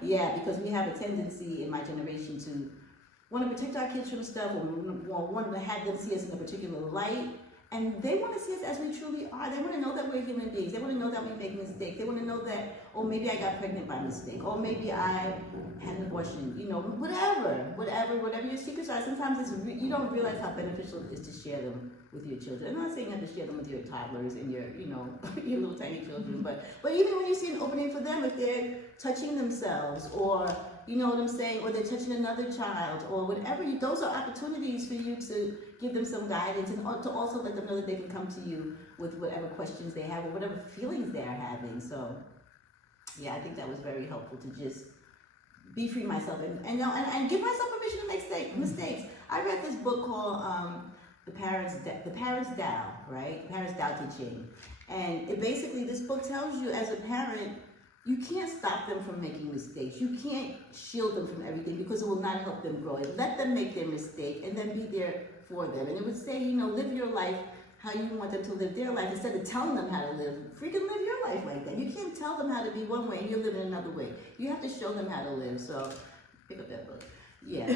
Yeah, because we have a tendency in my generation to want to protect our kids from stuff, or want to have them see us in a particular light. And they want to see us as we truly are. They want to know that we're human beings. They want to know that we make mistakes. They want to know that, oh, maybe I got pregnant by mistake. Or maybe I had an abortion. Whatever your secrets are. Sometimes you don't realize how beneficial it is to share them with your children. I'm not saying you have to share them with your toddlers and your little tiny children. But even when you see an opening for them, if they're touching themselves or you know what I'm saying, or they're touching another child, or whatever. Those are opportunities for you to give them some guidance and to also let them know that they can come to you with whatever questions they have or whatever feelings they are having. So, yeah, I think that was very helpful to just be free myself and give myself permission to make mistakes. I read this book called The Parents' Tao, right? The Parents' Tao Te Ching. And basically, this book tells you as a parent, you can't stop them from making mistakes. You can't shield them from everything because it will not help them grow. Let them make their mistake and then be there for them. And it would say, live your life how you want them to live their life instead of telling them how to live. Freaking live your life like that. You can't tell them how to be one way and you live in another way. You have to show them how to live. So pick up that book. Yeah.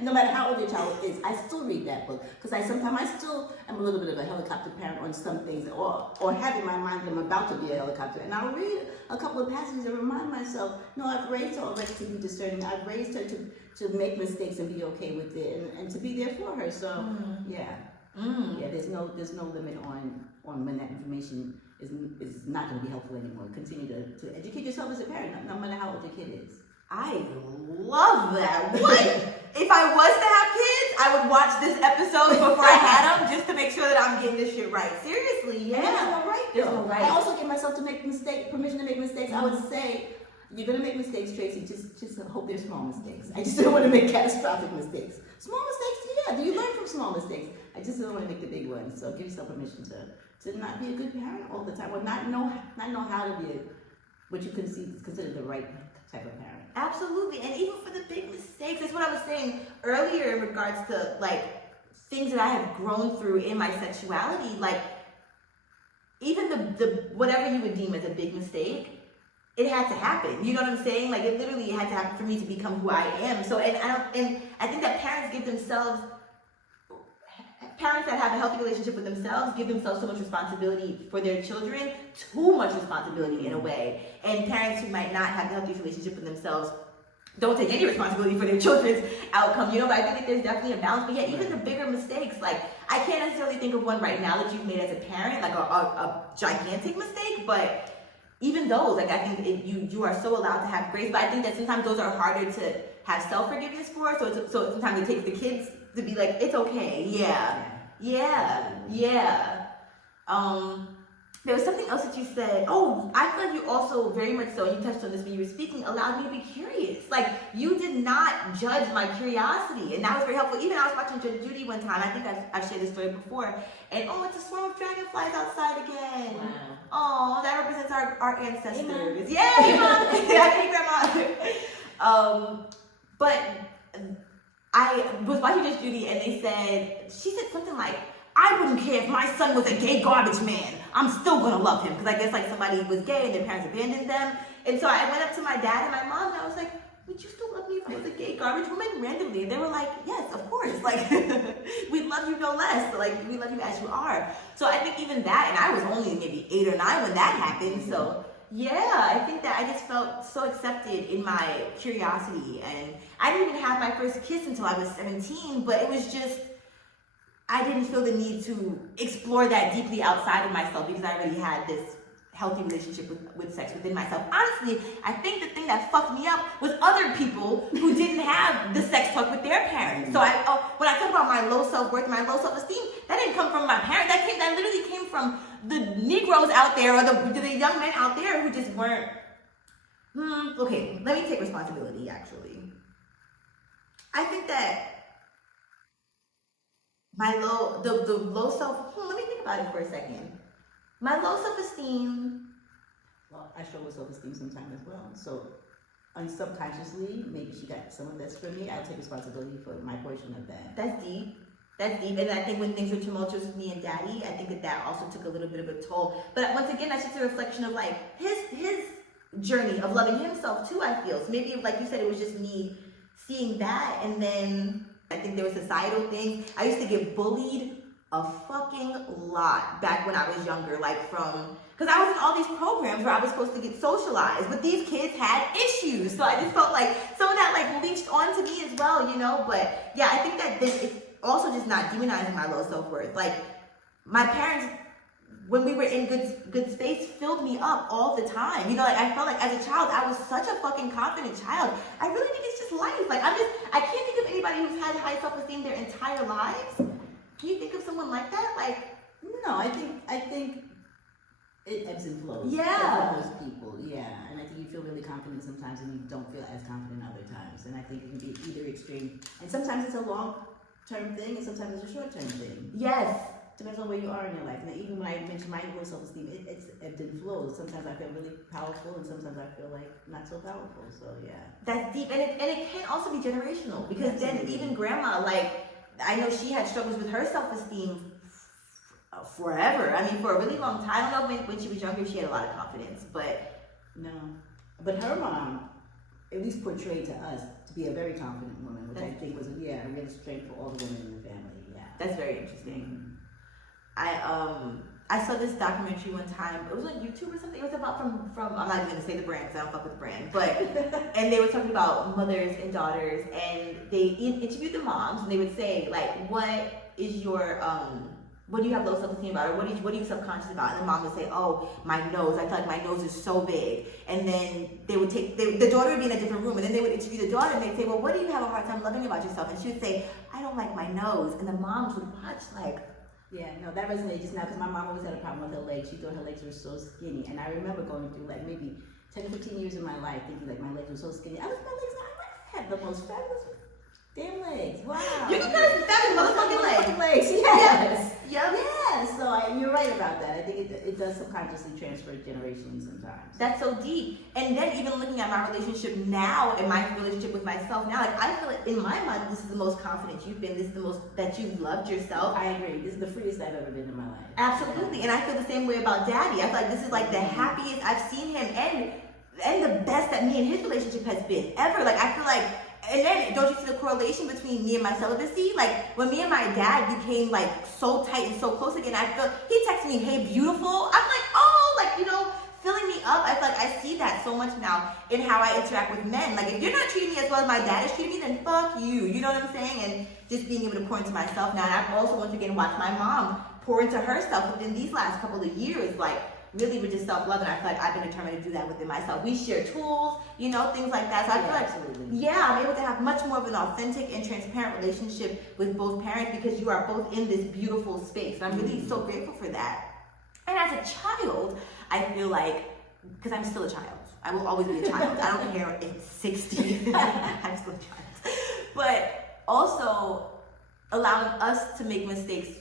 No matter how old your child is, I still read that book because I still am a little bit of a helicopter parent on some things, or have in my mind that I'm about to be a helicopter, and I'll read a couple of passages and remind myself, no, I've raised her already to be discerning. I've raised her to make mistakes and be okay with it, and to be there for her. So yeah, there's no limit on when that information is not going to be helpful anymore. Continue to educate yourself as a parent, no matter how old your kid is. I love that. What? If I was to have kids, I would watch this episode before I had them just to make sure that I'm getting this shit right. Seriously, yeah. There's no right. I also give myself permission to make mistakes. I would say, you're going to make mistakes, Tracy. Just hope they're small mistakes. I just don't want to make catastrophic mistakes. Small mistakes, yeah. Do you learn from small mistakes? I just don't want to make the big ones. So give yourself permission to not be a good parent all the time, or not know how to be what you consider the right type of parent. Absolutely, and even for the big mistakes, that's what I was saying earlier in regards to like things that I have grown through in my sexuality. Like even the whatever you would deem as a big mistake, it had to happen. You know what I'm saying? Like it literally had to happen for me to become who I am. So and I think that parents that have a healthy relationship with themselves give themselves so much responsibility for their children, too much responsibility in a way. And parents who might not have a healthy relationship with themselves don't take any responsibility for their children's outcome, But I think that there's definitely a balance. But yeah, even the bigger mistakes, like I can't necessarily think of one right now that you've made as a parent, like a gigantic mistake, but even those, like I think you are so allowed to have grace. But I think that sometimes those are harder to have self-forgiveness for. So sometimes it takes the kids to be like, it's okay, yeah. There was something else that you said. Oh, I feel like you also very much so, you touched on this when you were speaking, allowed me to be curious. Like, you did not judge my curiosity, and that was very helpful. Even I was watching Judge Judy one time, I think I've shared this story before, and it's a swarm of dragonflies outside again. Wow. Oh, that represents our ancestors. Yay, Mom! Happy Grandma! But I was watching Just Judy and she said something like, I wouldn't care if my son was a gay garbage man. I'm still gonna love him. Because I guess like somebody was gay and their parents abandoned them. And so I went up to my dad and my mom and I was like, would you still love me if I was a gay garbage woman? Randomly. And they were like, yes, of course. Like, we love you no less. Like, we love you as you are. So I think even that, and I was only maybe 8 or 9 when that happened. So yeah, I think that I just felt so accepted in my curiosity. And I didn't even have my first kiss until I was 17, but it was just, I didn't feel the need to explore that deeply outside of myself because I already had this healthy relationship with sex within myself. Honestly, I think the thing that fucked me up was other people who didn't have the sex talk with their parents. So when I talk about my low self-worth, my low self-esteem, that didn't come from my parents. That literally came from the Negroes out there or the young men out there who just weren't. Okay, let me take responsibility actually. I think that my the low self, let me think about it for a second. My low self-esteem. Well, I struggle with self-esteem sometimes as well. So unsubconsciously, maybe she got some of this from me. I take responsibility for my portion of that. That's deep. And I think when things were tumultuous with me and Daddy, I think that also took a little bit of a toll. But once again, that's just a reflection of like his journey of loving himself too, I feel. So maybe like you said, it was just me seeing that, and then I think there were societal things. I used to get bullied a fucking lot back when I was younger, because I was in all these programs where I was supposed to get socialized, but these kids had issues. So I just felt like some of that like leached onto me as well, you know? But yeah, I think that it's also just not demonizing my low self-worth. Like, my parents, when we were in good space, filled me up all the time. You know, like I felt like as a child, I was such a fucking confident child. I really think it's just life. Like I can't think of anybody who's had high self-esteem their entire lives. Can you think of someone like that? Like, no, I think it ebbs and flows. Yeah. For most people, yeah. And I think you feel really confident sometimes and you don't feel as confident other times. And I think it can be either extreme. And sometimes it's a long-term thing and sometimes it's a short-term thing. yes. Depends on where you are in your life. And even when I mentioned my low self-esteem, it's ebbed and flows. Sometimes I feel really powerful and sometimes I feel like not so powerful. So yeah. That's deep. And it can also be generational, because then even grandma, like, I know she had struggles with her self-esteem forever. I mean, for a really long time. I don't know when she was younger, she had a lot of confidence, but no. But her mom at least portrayed to us to be a very confident woman, which I think was a real strength for all the women in the family. Yeah. That's very interesting. I saw this documentary one time. It was on YouTube or something. It was about from I'm not even gonna say the brand because I don't fuck with the brand, but and they were talking about mothers and daughters, and they interviewed the moms, and they would say like, what is your what do you have low self-esteem about, or what are you subconscious about? And the mom would say, oh, my nose. I feel like my nose is so big. And then they would the daughter would be in a different room, and then they would interview the daughter, and they'd say, well, what do you have a hard time loving about yourself? And she would say, I don't like my nose. And the moms would watch like. Yeah, no, that resonated just now because my mom always had a problem with her legs. She thought her legs were so skinny. And I remember going through like maybe 10 to 15 years of my life thinking like my legs were so skinny. I had the most fabulous damn legs. Wow. You can kind of fabulous motherfucking legs. Yes. Yep. Yeah, so you're right about that. I think it does subconsciously transfer generations sometimes. That's so deep. And then even looking at my relationship now and my relationship with myself now, like I feel like in my mind, this is the most confident you've been. This is the most that you've loved yourself. I agree. This is the freest I've ever been in my life. Absolutely. And I feel the same way about Daddy. I feel like this is like the happiest I've seen him and the best that me and his relationship has been ever. Like I feel like. And then, don't you see the correlation between me and my celibacy? Like, when me and my dad became, like, so tight and so close again, I feel, he texted me, hey, beautiful. I'm like, oh, like, you know, filling me up. I feel like I see that so much now in how I interact with men. Like, if you're not treating me as well as my dad is treating me, then fuck you. You know what I'm saying? And just being able to pour into myself now. And I've also, once again, watched my mom pour into herself within these last couple of years, like, really with just self-love, and I feel like I've been determined to do that within myself. We share tools, you know, things like that. So I feel like, absolutely. Yeah, I'm able to have much more of an authentic and transparent relationship with both parents because you are both in this beautiful space. And I'm really so grateful for that. And as a child, I feel like, because I'm still a child. I will always be a child. I don't care if it's 60. I'm still a child. But also allowing us to make mistakes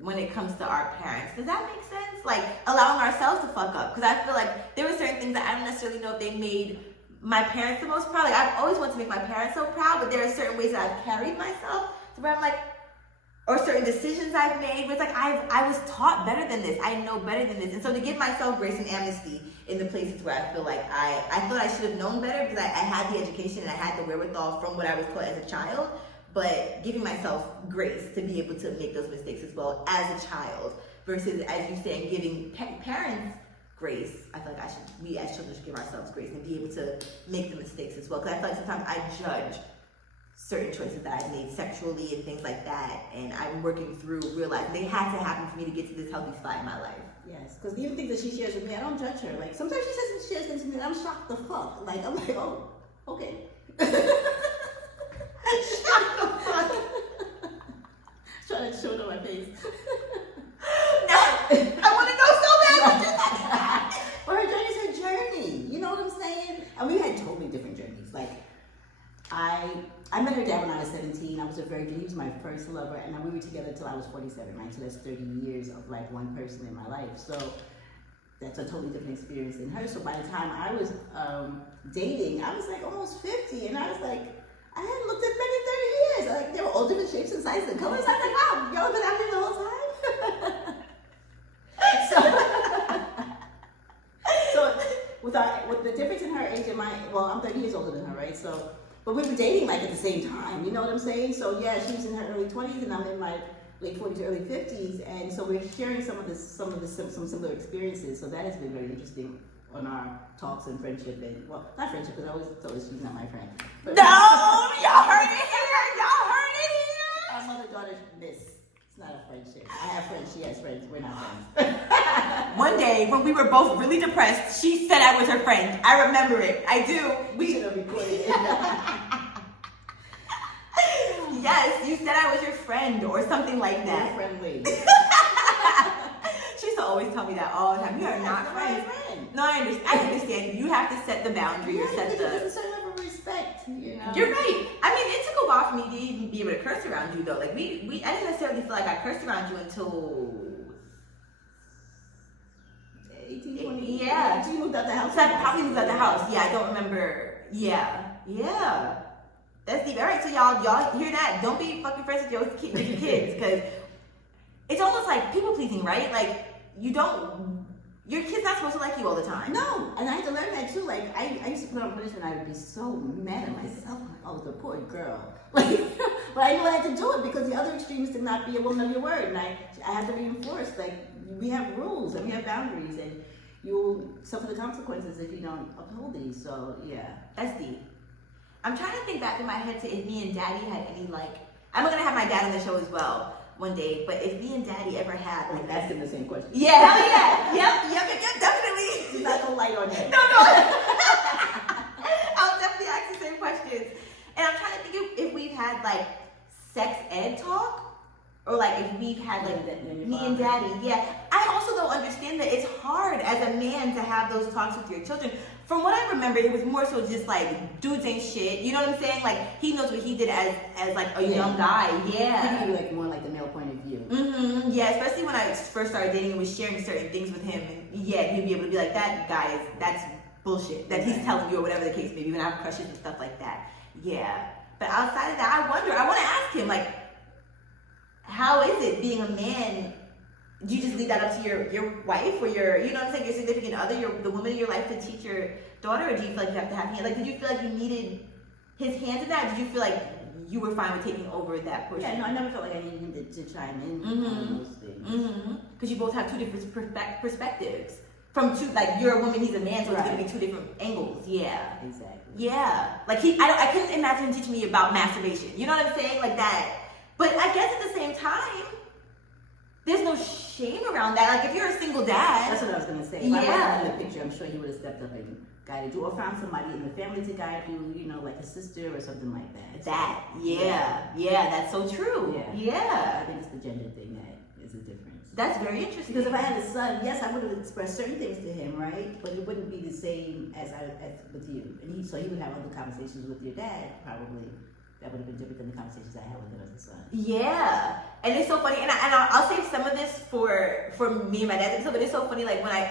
when it comes to our parents. Does that make sense? Like allowing ourselves to fuck up. Because I feel like there were certain things that I don't necessarily know if they made my parents the most proud. Like, I've always wanted to make my parents so proud, but there are certain ways that I've carried myself to where I'm like, or certain decisions I've made, where it's like, I was taught better than this. I know better than this. And so to give myself grace and amnesty in the places where I feel like I thought I should have known better because I had the education and I had the wherewithal from what I was taught as a child, but giving myself grace to be able to make those mistakes as well as a child versus, as you say, giving parents grace. I feel like we as children should give ourselves grace and be able to make the mistakes as well. Because I feel like sometimes I judge certain choices that I've made sexually and things like that, and I'm working through realizing they had to happen for me to get to this healthy spot in my life. Yes, because even things that she shares with me, I don't judge her. Like, sometimes she shares things with me and I'm shocked the fuck. Like, I'm like, oh, okay. Shocked the fuck. Trying to show it on my face. No, I want to know so bad. But her journey's her journey. You know what I'm saying? And we had totally different journeys. Like, I met her dad when I was 17. I was a virgin. He was my first lover, and we were together until I was 47, right? So that's 30 years of like one person in my life. So that's a totally different experience than her. So by the time I was dating, I was like almost 50, and I was like, I hadn't looked at men in 30 years. Like, they were all different shapes and sizes and colors. I was like, wow, y'all been out here the whole time? So with the difference in her age and I'm 30 years older than her, right? So, but we were dating like at the same time, you know what I'm saying? So yeah, she was in her early 20s and I'm in my late 40s, early 50s, and so we're sharing some similar experiences. So that has been very interesting on our talks and friendship, and well, not friendship because I always told her she's not my friend. But No, y'all heard it here. Y'all heard it here. our mother-daughter miss. It's not a friendship. I have friends. She has friends. We're not friends. One day when we were both really depressed, she said I was her friend. I remember it. I do. We should have recorded it. Yes, you said I was your friend or something like that. We're friendly. She used to always tell me that all the time. You are not friends. No, I understand. You have to set the boundary or set There's the. a certain level of respect, you know. You're right. I mean, it took a while for me to even be able to curse around you, though. Like I didn't necessarily feel like I cursed around you until 18, 20. Yeah. Until you moved out the house. So I probably moved out the house. Yeah, I don't remember. Yeah. That's deep. All right, so y'all hear that? Don't be fucking friends with your kids, because it's almost like people pleasing, right? Like your kid's not supposed to like you all the time. No, and I had to learn that too. Like I used to put on punishment, I would be so mad at myself. I'm like, oh, the poor girl. Like, but I knew I had to do it because the other extreme is to not be a woman of your word, and I had to reinforce, like, we have rules and we have boundaries, and you'll suffer the consequences if you don't uphold these. So yeah, That's deep. I'm trying to think back in my head to if me and Daddy had any, like, I'm gonna have my dad on the show as well one day, but if me and Daddy ever had, like, that's in the same question. yeah, hell yeah, yep, definitely. She's not gonna light on that. No. I'll definitely ask the same questions. And I'm trying to think if we've had, like, sex ed talk, or like if we've had, like, me and Daddy. Yeah. I also don't understand that it's hard as a man to have those talks with your children. From what I remember, it was more so just like dudes ain't shit. You know what I'm saying? Like, he knows what he did as like a young guy. Yeah. He'd be like more like the male point of view. Mm-hmm. Yeah, especially when I first started dating and was sharing certain things with him. And yeah, he'd be able to be like, that guy that's bullshit that he's telling you, or whatever the case may be, when I have crushes and stuff like that. Yeah. But outside of that, I want to ask him, like, how is it being a man? Do you just leave that up to your wife or your, you know what I'm saying, your significant other, the woman in your life to teach your daughter, or do you feel like you have to have hands? Like, did you feel like you needed his hands in that? Or did you feel like you were fine with taking over that portion? Yeah, no, I never felt like I needed him to chime in on those things. Because you both have two different perspectives. From two, like, you're a woman, he's a man, so it's going to be two different angles. Yeah. Exactly. Yeah. Like, I couldn't imagine him teaching me about masturbation. You know what I'm saying? Like that. But I guess at the same time, there's no shame around that. Like, if you're a single dad. That's what I was going to say. If I wasn't in the picture, I'm sure he would have stepped up and guided you, or found somebody in the family to guide you, you know, like a sister or something like that. Yeah, that's so true. Yeah. I think it's the gender thing that is the difference. That's very interesting. Because if I had a son, yes, I would have expressed certain things to him, right? But it wouldn't be the same as with you. And so he would have other conversations with your dad, probably. That would have been different than the conversations I had with him as a son. Yeah, and it's so funny, and I'll save some of this for me and my dad. But it's so funny, like when I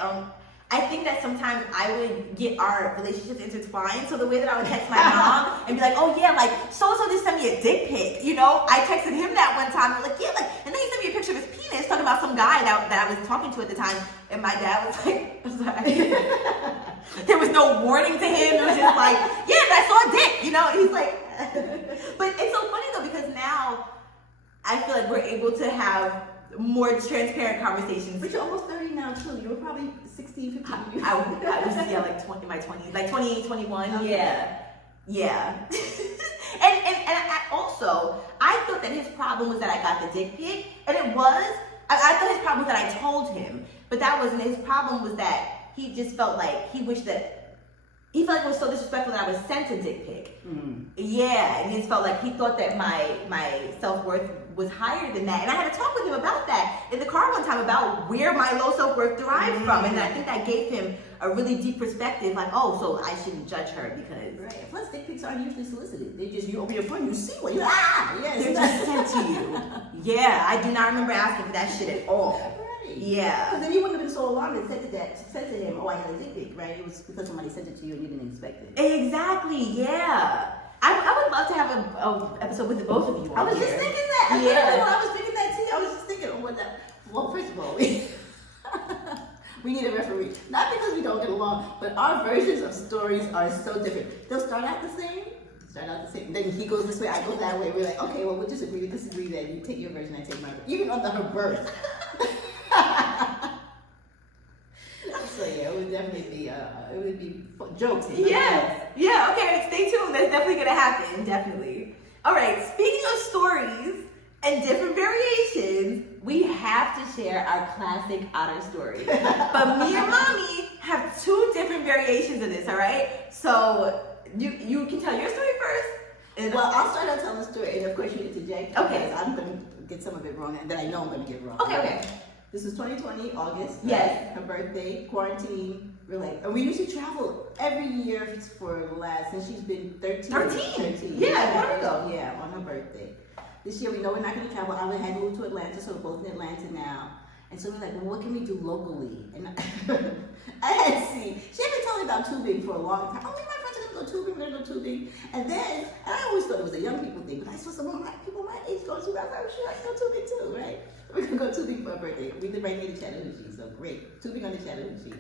I think that sometimes I would get our relationships intertwined. So the way that I would text my mom and be like, oh yeah, like so-and-so just sent me a dick pic, you know? I texted him that one time. I was like, yeah, like, and then he sent me a picture of his penis talking about some guy that I was talking to at the time. And my dad was like, I'm sorry. There was no warning to him. It was just like, yeah, I saw a dick, you know? And he's like, but it's so funny though, because now I feel like we're able to have more transparent conversations. But you're almost 30 now too. You were probably 16, 15. I was yeah, like 20, in my 20s, like 28, 21. Okay. Yeah. and I also, I thought that his problem was that I got the dick pic, and it was. I thought his problem was that I told him, but that wasn't. His problem was that he just felt like he wished that he felt like it was so disrespectful that I was sent a dick pic. Yeah, and he just felt like he thought that my self-worth was higher than that. And I had to talk with him about that in the car one time, about where my low self-worth derives from. And I think that gave him a really deep perspective, like, oh, so I shouldn't judge her because... Right. Plus, dick pics aren't usually solicited. They just, you open your phone, you see one, you're like, ah! Yes, they're just sent to you. Yeah, I do not remember asking for that shit at all. Right. Yeah. Because then you wouldn't have been so alarmed and said to him, oh, I got a dick pic, right? It was because somebody sent it to you and you didn't expect it. Exactly, yeah. I would love to have an episode with the both of you on I was here. just thinking that. Yeah. I was thinking that too. I was just thinking, oh, what that. Well, first of all, we need a referee. Not because we don't get along, but our versions of stories are so different. They'll start out the same. Then he goes this way, I go that way. We're like, okay, well, we'll just agree to disagree that you take your version, I take my version. Even on her birth. So yeah, it would definitely be, it would be jokes. Yes. Yeah, okay, stay tuned. That's definitely going to happen. Definitely. All right, speaking of stories and different variations, we have to share our classic otter story. But me and Mommy have two different variations of this, all right? So you can tell your story first. Well, I'll start out telling the story, and of course you interject. Okay. Because I'm going to get some of it wrong, and then I know I'm going to get it wrong. Okay. This is 2020, August. Yes. Her birthday, quarantine. We're like, and we usually travel every year for the last, since she's been 13. 13? Yeah, there we go. Yeah, on her birthday. This year we know we're not going to travel. I had moved to Atlanta, so we're both in Atlanta now. And so we're like, well, what can we do locally? And I had seen, she had been telling me about tubing for a long time. Oh, me and my friends are going to go tubing, we're going to go tubing. And then, and I always thought it was a young people thing, but I saw some of my people my age go tubing. I was like, oh, shit, I can go tubing too, right? We're going to go tubing for her birthday. We live right near the Chattahoochee, so great. Tubing on the Chattahoochee.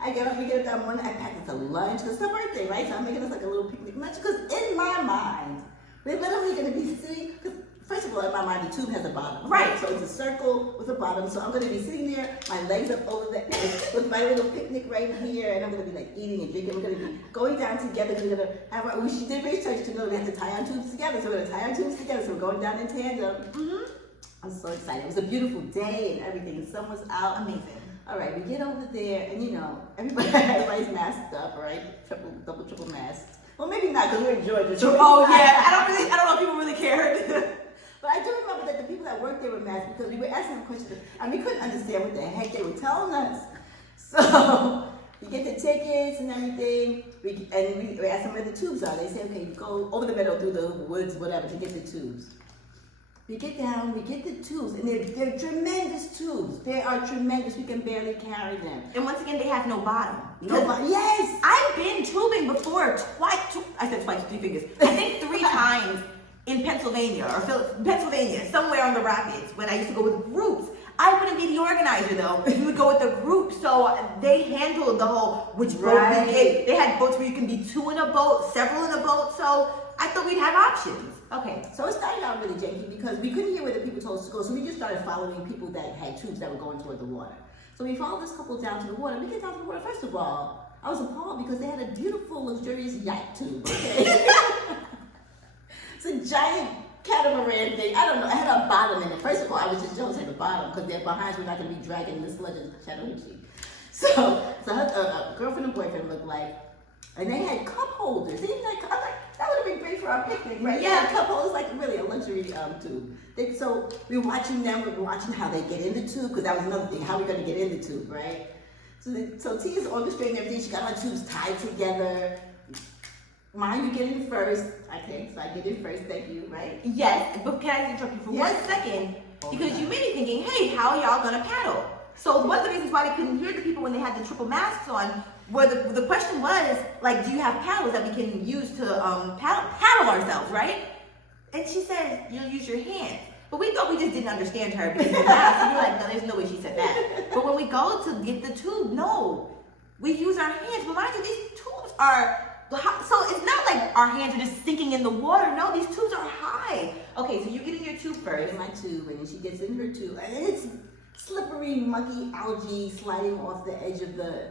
I get up, we get up that morning, I packed us a lunch, because it's her birthday, right? So I'm making us like a little picnic lunch, because in my mind, we're literally going to be sitting, because first of all, in my mind, the tube has a bottom. Right. So it's a circle with a bottom. So I'm going to be sitting there, my legs up over there, with my little picnic right here, and I'm going to be like eating and drinking. We're going to be going down together. We're going to have our, she did research to know we have to tie our tubes together. So we're going to tie our tubes together. So we're going down in tandem. I'm so excited. It was a beautiful day and everything. The sun was out. Amazing. All right, we get over there, and you know, everybody's masked up, right? Triple masks. Well, maybe not, because we're in Georgia. So Oh yeah, I don't know if people really cared. But I do remember that the people that worked there were masked because we were asking them questions and we couldn't understand what the heck they were telling us. So we get the tickets and everything, we ask them where the tubes are. They say, okay, you go over the meadow through the woods, whatever, to get the tubes. We get down, we get the tubes, and they're tremendous tubes. They are tremendous. We can barely carry them. And once again, they have no bottom. No bottom. Yes! I've been tubing before twice, I said twice, 3 fingers. I think 3 times in Pennsylvania, somewhere on the rapids, when I used to go with groups. I wouldn't be the organizer though. We would go with the group, so they handled the whole which boat we get. They had boats where you can be 2 in a boat, several in a boat, so I thought we'd have options. Okay, so it started out really janky because we couldn't hear where the people told us to go, so we just started following people that had tubes that were going toward the water. So we followed this couple down to the water. We get down to the water. First of all, I was appalled because they had a beautiful, luxurious yacht tube. Okay? It's a giant catamaran thing. I don't know. It had a bottom in it. First of all, I was just jealous at the bottom because their behinds were not going to be dragging this sludge in Chattahoochee. So her girlfriend and boyfriend looked like, and they had cup holders. They even had, I'm like, that would have been great for our picnic, right? Yeah, cup holders, like really a luxury tube. So we were watching them. We were watching how they get in the tube because that was another thing. How are we going to get in the tube, right? So T is orchestrating everything. She got her tubes tied together. Mine, you get in first. Okay, so I get in first, thank you, right? Yes, but can I interrupt you for 1 second? Because you may be thinking, hey, how are y'all gonna paddle? So one of the reasons why they couldn't hear the people when they had the triple masks on, where the question was, like, do you have paddles that we can use to paddle ourselves, right? And she said, you'll use your hands. But we thought we just didn't understand her because of the mask. And we were like, no, there's no way she said that. But when we go to get the tube, no, we use our hands. But mind you, these tubes are, so it's not like our hands are just sinking in the water. No, these tubes are high. Okay, so you get in your tube first. In my tube, and then she gets in her tube, and it's slippery, mucky algae sliding off the edge of the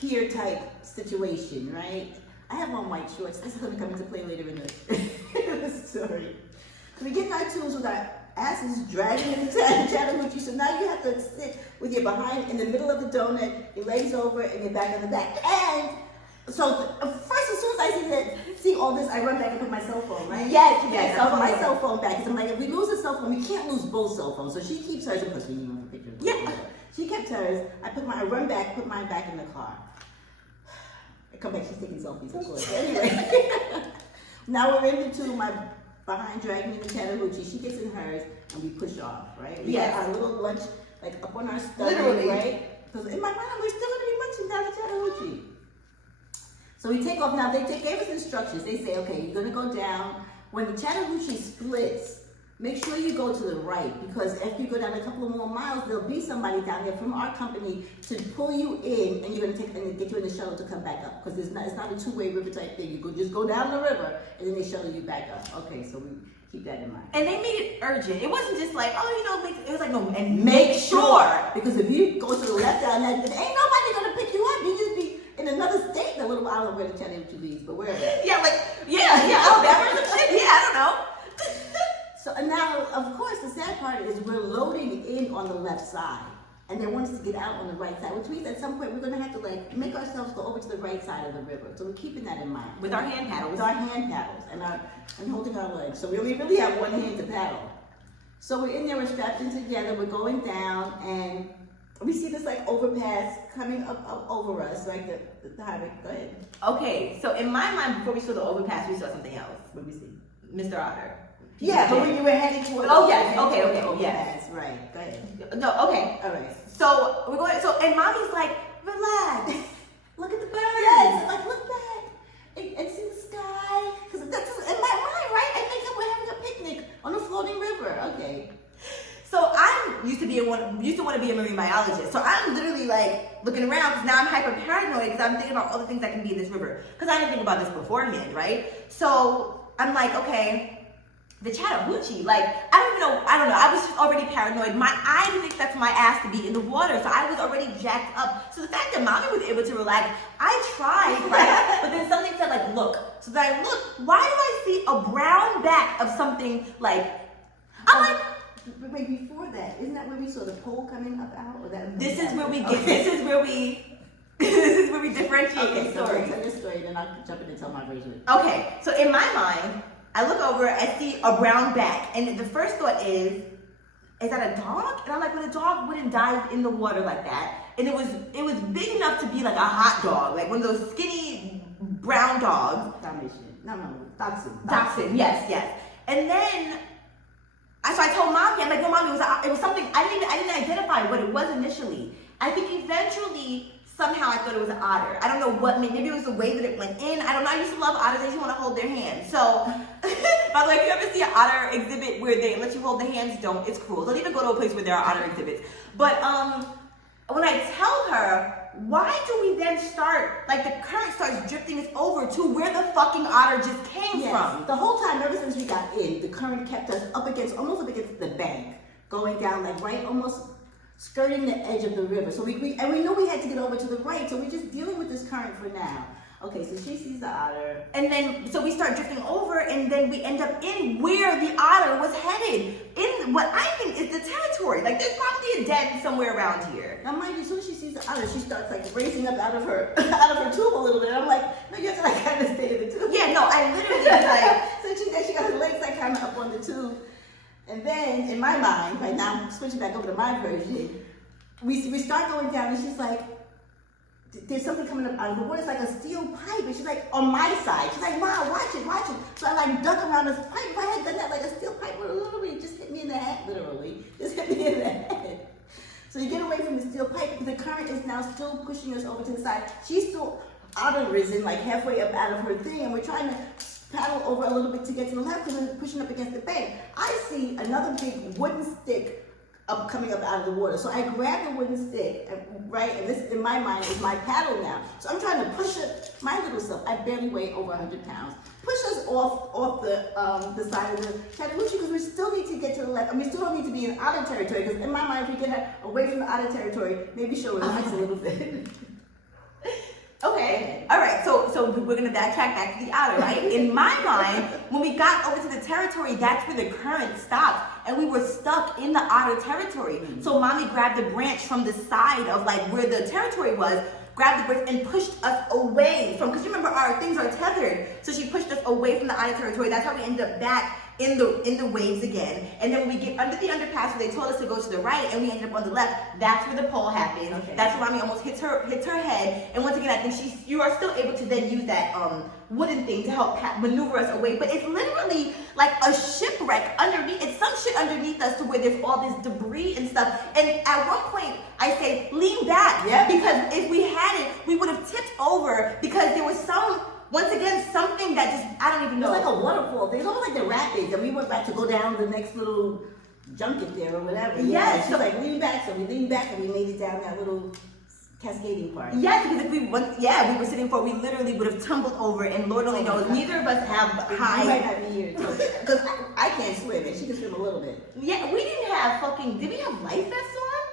pier type situation, right? I have on white shorts. This is going to come into play later in the story. So we get in our tubes with our asses dragging in the Chattahoochee. So now you have to sit with your behind in the middle of the donut, your legs over, and your back on the back. And so first, as soon as I see all this, I run back and put my cell phone, right? Yes. I put my cell phone back because I'm like, if we lose a cell phone, we can't lose both cell phones. So she keeps hers, because we need one for pictures. Yeah. She kept hers. I run back, put mine back in the car. I come back, she's taking selfies, of course. Anyway, now we're in the tube, my behind dragging in the Chattahoochee. She gets in hers, and we push off, right? We Yes. got our little lunch, like up on our stomach, Literally. right? Because in my mind, we're still gonna be munching down the Chattahoochee. So we take off. Now they gave us instructions. They say, okay, you're gonna go down. When the Chattahoochee splits, make sure you go to the right, because if you go down a couple of more miles, there'll be somebody down there from our company to pull you in, and you're gonna get you in the shuttle to come back up, because it's not a two-way river type thing. You just go down the river, and then they shuttle you back up. Okay, so we keep that in mind. And they made it urgent. It wasn't just like, it was like, no, and make sure. Because if you go to the left down that, ain't nobody gonna pick you up. You just be in another state in a little while. I don't know where the Chattahoochee leaves, but wherever. Alabama or some shit. Yeah, I don't know. So and now, of course, the sad part is we're loading in on the left side, and they want us to get out on the right side, which means at some point we're gonna have to like make ourselves go over to the right side of the river. So we're keeping that in mind. With our hand paddles. With our hand paddles and holding our legs. So we really have one hand to paddle. So we're in there, we're strapped in together, we're going down, and we see this like overpass coming up over us, like the highway. Go ahead. Okay, so in my mind, before we saw the overpass, we saw something else. What did we see? Mr. Otter. Yeah, but when you were heading toward Okay, yes, right. Go ahead. No, okay. All right. So we're going. So and mommy's like, relax. Look at the birds. Yes, like look back and see the sky. Because that's in my mind, right? I think that we're having a picnic on a floating river. Okay. So I used to want to be a marine biologist. So I'm literally like looking around because now I'm hyper paranoid because I'm thinking about all the things that can be in this river. Because I didn't think about this beforehand, right? So I'm like, okay. The Chattahoochee, like, I don't know, I was just already paranoid. I didn't expect my ass to be in the water, so I was already jacked up. So the fact that mommy was able to relax, I tried, right? But then something said, like, look. So then I looked, why do I see a brown back of something, like, I'm like, but wait, before that, isn't that where we saw the pole coming up out? Or that this is where we differentiate Okay, the so story. tell your story, then I'll jump in and tell my version. Okay, so in my mind, I look over, I see a brown back, and the first thought is that a dog? And I'm like, well, a dog wouldn't dive in the water like that. And it was big enough to be like a hot dog, like one of those skinny brown dogs. Dalmatian. No, Dachshund. Dachshund, yes. And then, so I told mommy, I'm like, no, mommy, it was something, I didn't identify what it was initially. I think eventually, somehow I thought it was an otter. I don't know what, maybe it was the way that it went in. I don't know, I used to love otters, I used to want to hold their hands. So, by the way, if you ever see an otter exhibit where they let you hold the hands, don't, it's cruel. Don't even go to a place where there are otter exhibits. But when I tell her, why do we then start, like the current starts drifting us over to where the fucking otter just came from? The whole time, ever since we got in, the current kept us almost up against the bank, going down like right, almost skirting the edge of the river. So we knew we had to get over to the right, so we're just dealing with this current for now. Okay, so she sees the otter. And then, so we start drifting over, and then we end up in where the otter was headed. In what I think is the territory. Like, there's probably a den somewhere around here. Now, mind you, as soon as she sees the otter, she starts like racing up out of her tube a little bit. I'm like, no, you have to like kind of stay in the tube. Yeah, no, I literally was like... So she got her legs like kind of up on the tube. And then, in my mind, right now, I'm switching back over to my version, we start going down, and she's like, there's something coming up out of the water. It's like a steel pipe. And she's like, on my side. She's like, Mom, watch it. So I like duck around this pipe. If I had done that, like a steel pipe would have literally just hit me in the head, literally. Just hit me in the head. So you get away from the steel pipe because the current is now still pushing us over to the side. She's still out of risen, like halfway up out of her thing, and we're trying to paddle over a little bit to get to the left because we're pushing up against the bank. I see another big wooden stick coming up out of the water. So I grab the wooden stick, right, and this in my mind is my paddle now. So I'm trying to push it, my little self, I barely weigh over 100 pounds, push us off the side of the Chattahoochee because we still need to get to the left, and we still don't need to be in otter territory because in my mind, if we get her away from the otter territory, maybe she'll relax a little bit. Okay, all right, so we're gonna backtrack back to the otter, right? In my mind, when we got over to the territory, that's where the current stopped, and we were stuck in the otter territory. So mommy grabbed a branch from the side of like where the territory was, grabbed the branch and pushed us away from, because you remember our things are tethered, so she pushed us away from the otter territory. That's how we ended up back in the waves again. And then when we get under the underpass where they told us to go to the right and we ended up on the left, that's where the pole happened. Okay. That's where mommy almost hits her head. And once again, I think you are still able to then use that wooden thing to help maneuver us away. But it's literally like a shipwreck underneath. It's some shit underneath us to where there's all this debris and stuff. And at one point, I say, lean back. Yeah. Because if we had it, we would have tipped over because there was once again, something that just, I don't even know. It's like a waterfall. They look like the rapids, and we went back to go down the next little junket there or whatever. Yes. She's like, lean back. So we leaned back and we made it down that little cascading part. Yes, because if we were sitting for, we literally would have tumbled over, and Lord only knows, neither of us have high. You might not be here, because I can't swim, and she can swim a little bit. Yeah, we didn't have did we have life vests on?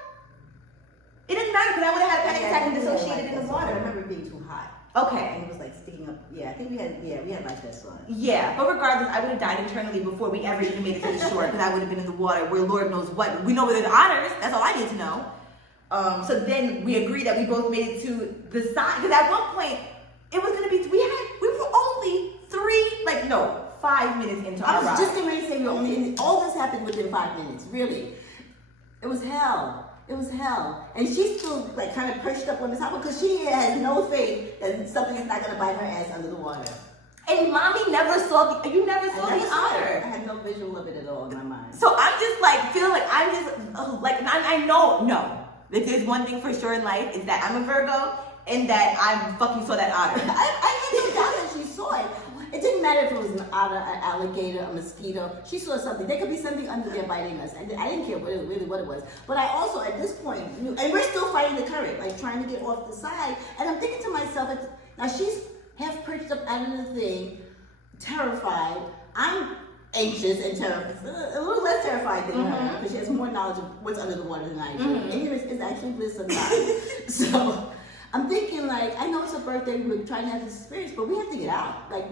It didn't matter, because I would have had a panic attack and dissociated in the I water. remember it being too hot. Okay. And it was like sticking up. Yeah, I think we had life vests on. Yeah, but regardless, I would have died internally before we ever even made it to the shore, because I would have been in the water where Lord knows what. We know where there's otters. That's all I need to know. So then we agreed that we both made it to the side, because at one point it was gonna be. We were only 5 minutes into our I was ride. just getting ready to say we were only. All this happened within 5 minutes. Really, it was hell. It was hell. And she's still like kind of perched up on the top because she has no faith that something is not going to bite her ass under the water. And mommy never saw the otter. I had no visual of it at all in my mind. So I'm just like feeling like I know. If there's one thing for sure in life is that I'm a Virgo and that I fucking saw that otter. I had no doubt that she saw it. It didn't matter if it was an otter, an alligator, a mosquito. She saw something. There could be something under there biting us. I didn't care what it was. But I also, at this point, knew, and we're still fighting the current, like trying to get off the side. And I'm thinking to myself, now she's half perched up out of the thing, terrified. I'm anxious and terrified, a little less terrified than her, because she has more knowledge of what's under the water than I do. Ignorance is actually bliss sometimes. So I'm thinking, like, I know it's her birthday, we're trying to have this experience, but we have to get out. Like